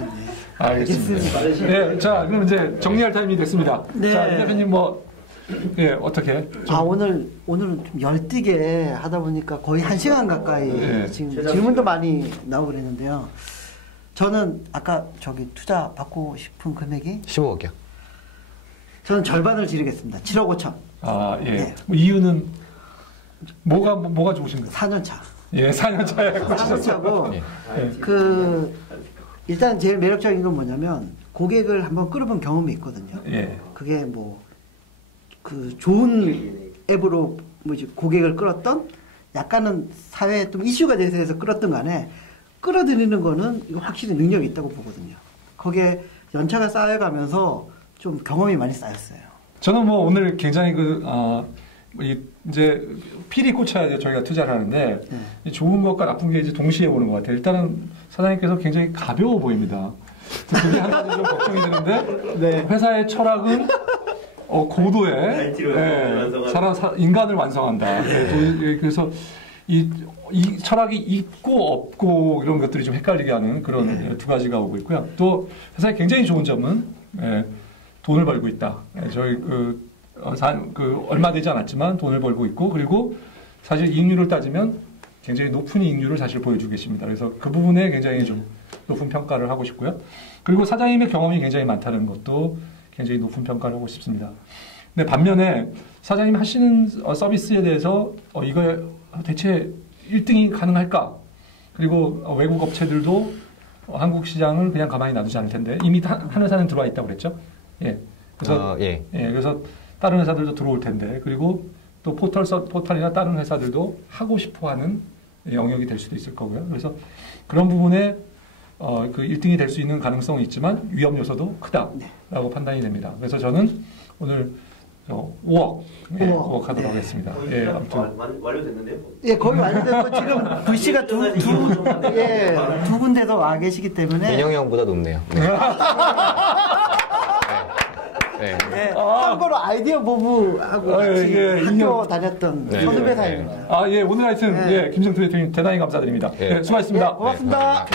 알겠습니다. 네, 자, 그럼 이제 정리할 타임이 됐습니다. 네. 자, 이 대표님 예, 어떻게? 오늘은 좀 열띠게 하다 보니까 거의 1시간 가까이 지금 질문도 많이 나오고 그랬는데요. 저는 아까 투자 받고 싶은 금액이 15억이요. 저는 절반을 지르겠습니다. 7억 5천. 아, 예. 네. 이유는 뭐가 좋으신가요? 4년 차. 예, 4년 차에 4년 차고 예. 일단 제일 매력적인 건 뭐냐면 고객을 한번 끌어본 경험이 있거든요. 예. 그게 좋은 앱으로 고객을 끌었던 약간은 사회에 좀 이슈가 돼서 끌었던 간에 끌어들이는 거는 이거 확실히 능력이 있다고 보거든요. 거기에 연차가 쌓여가면서 좀 경험이 많이 쌓였어요. 저는 오늘 굉장히 이제 필이 꽂혀야 저희가 투자를 하는데 좋은 것과 나쁜 게 이제 동시에 오는 것 같아요. 일단은 사장님께서 굉장히 가벼워 보입니다. 그게 한 가지 좀 걱정이 되는데 네. 회사의 철학은 고도의 인간을 완성한다. 그래서 이 철학이 있고 없고 이런 것들이 좀 헷갈리게 하는 그런 두 가지가 오고 있고요. 또 회사의 굉장히 좋은 점은 돈을 벌고 있다. 저희 얼마 되지 않았지만 돈을 벌고 있고 그리고 사실 이익률을 따지면 굉장히 높은 이익률을 사실 보여주고 계십니다. 그래서 그 부분에 굉장히 좀 높은 평가를 하고 싶고요. 그리고 사장님의 경험이 굉장히 많다는 것도 굉장히 높은 평가를 하고 싶습니다. 근데 반면에 사장님 하시는 서비스에 대해서 이거에 대체 1등이 가능할까? 그리고 외국 업체들도 한국 시장을 그냥 가만히 놔두지 않을 텐데 이미 한 회사는 들어와 있다고 그랬죠? 예. 그래서 그래서 다른 회사들도 들어올 텐데 그리고 또 포털이나 다른 회사들도 하고 싶어하는 영역이 될 수도 있을 거고요. 그래서 그런 부분에 그 1등이 될 수 있는 가능성이 있지만 위험 요소도 크다라고 판단이 됩니다. 그래서 저는 오늘 5억 하도록 하겠습니다. 예, 아무튼 완료됐는데요? 예, 거의 완료됐고 지금 불씨가 두 군데서 와 계시기 때문에 민영이 형보다 높네요. 참고로 아이디어 부부하고 같이 학교 다녔던 선후배 사이입니다. 오늘 하여튼 김정태 대표님 대단히 감사드립니다. 수고하셨습니다. 고맙습니다.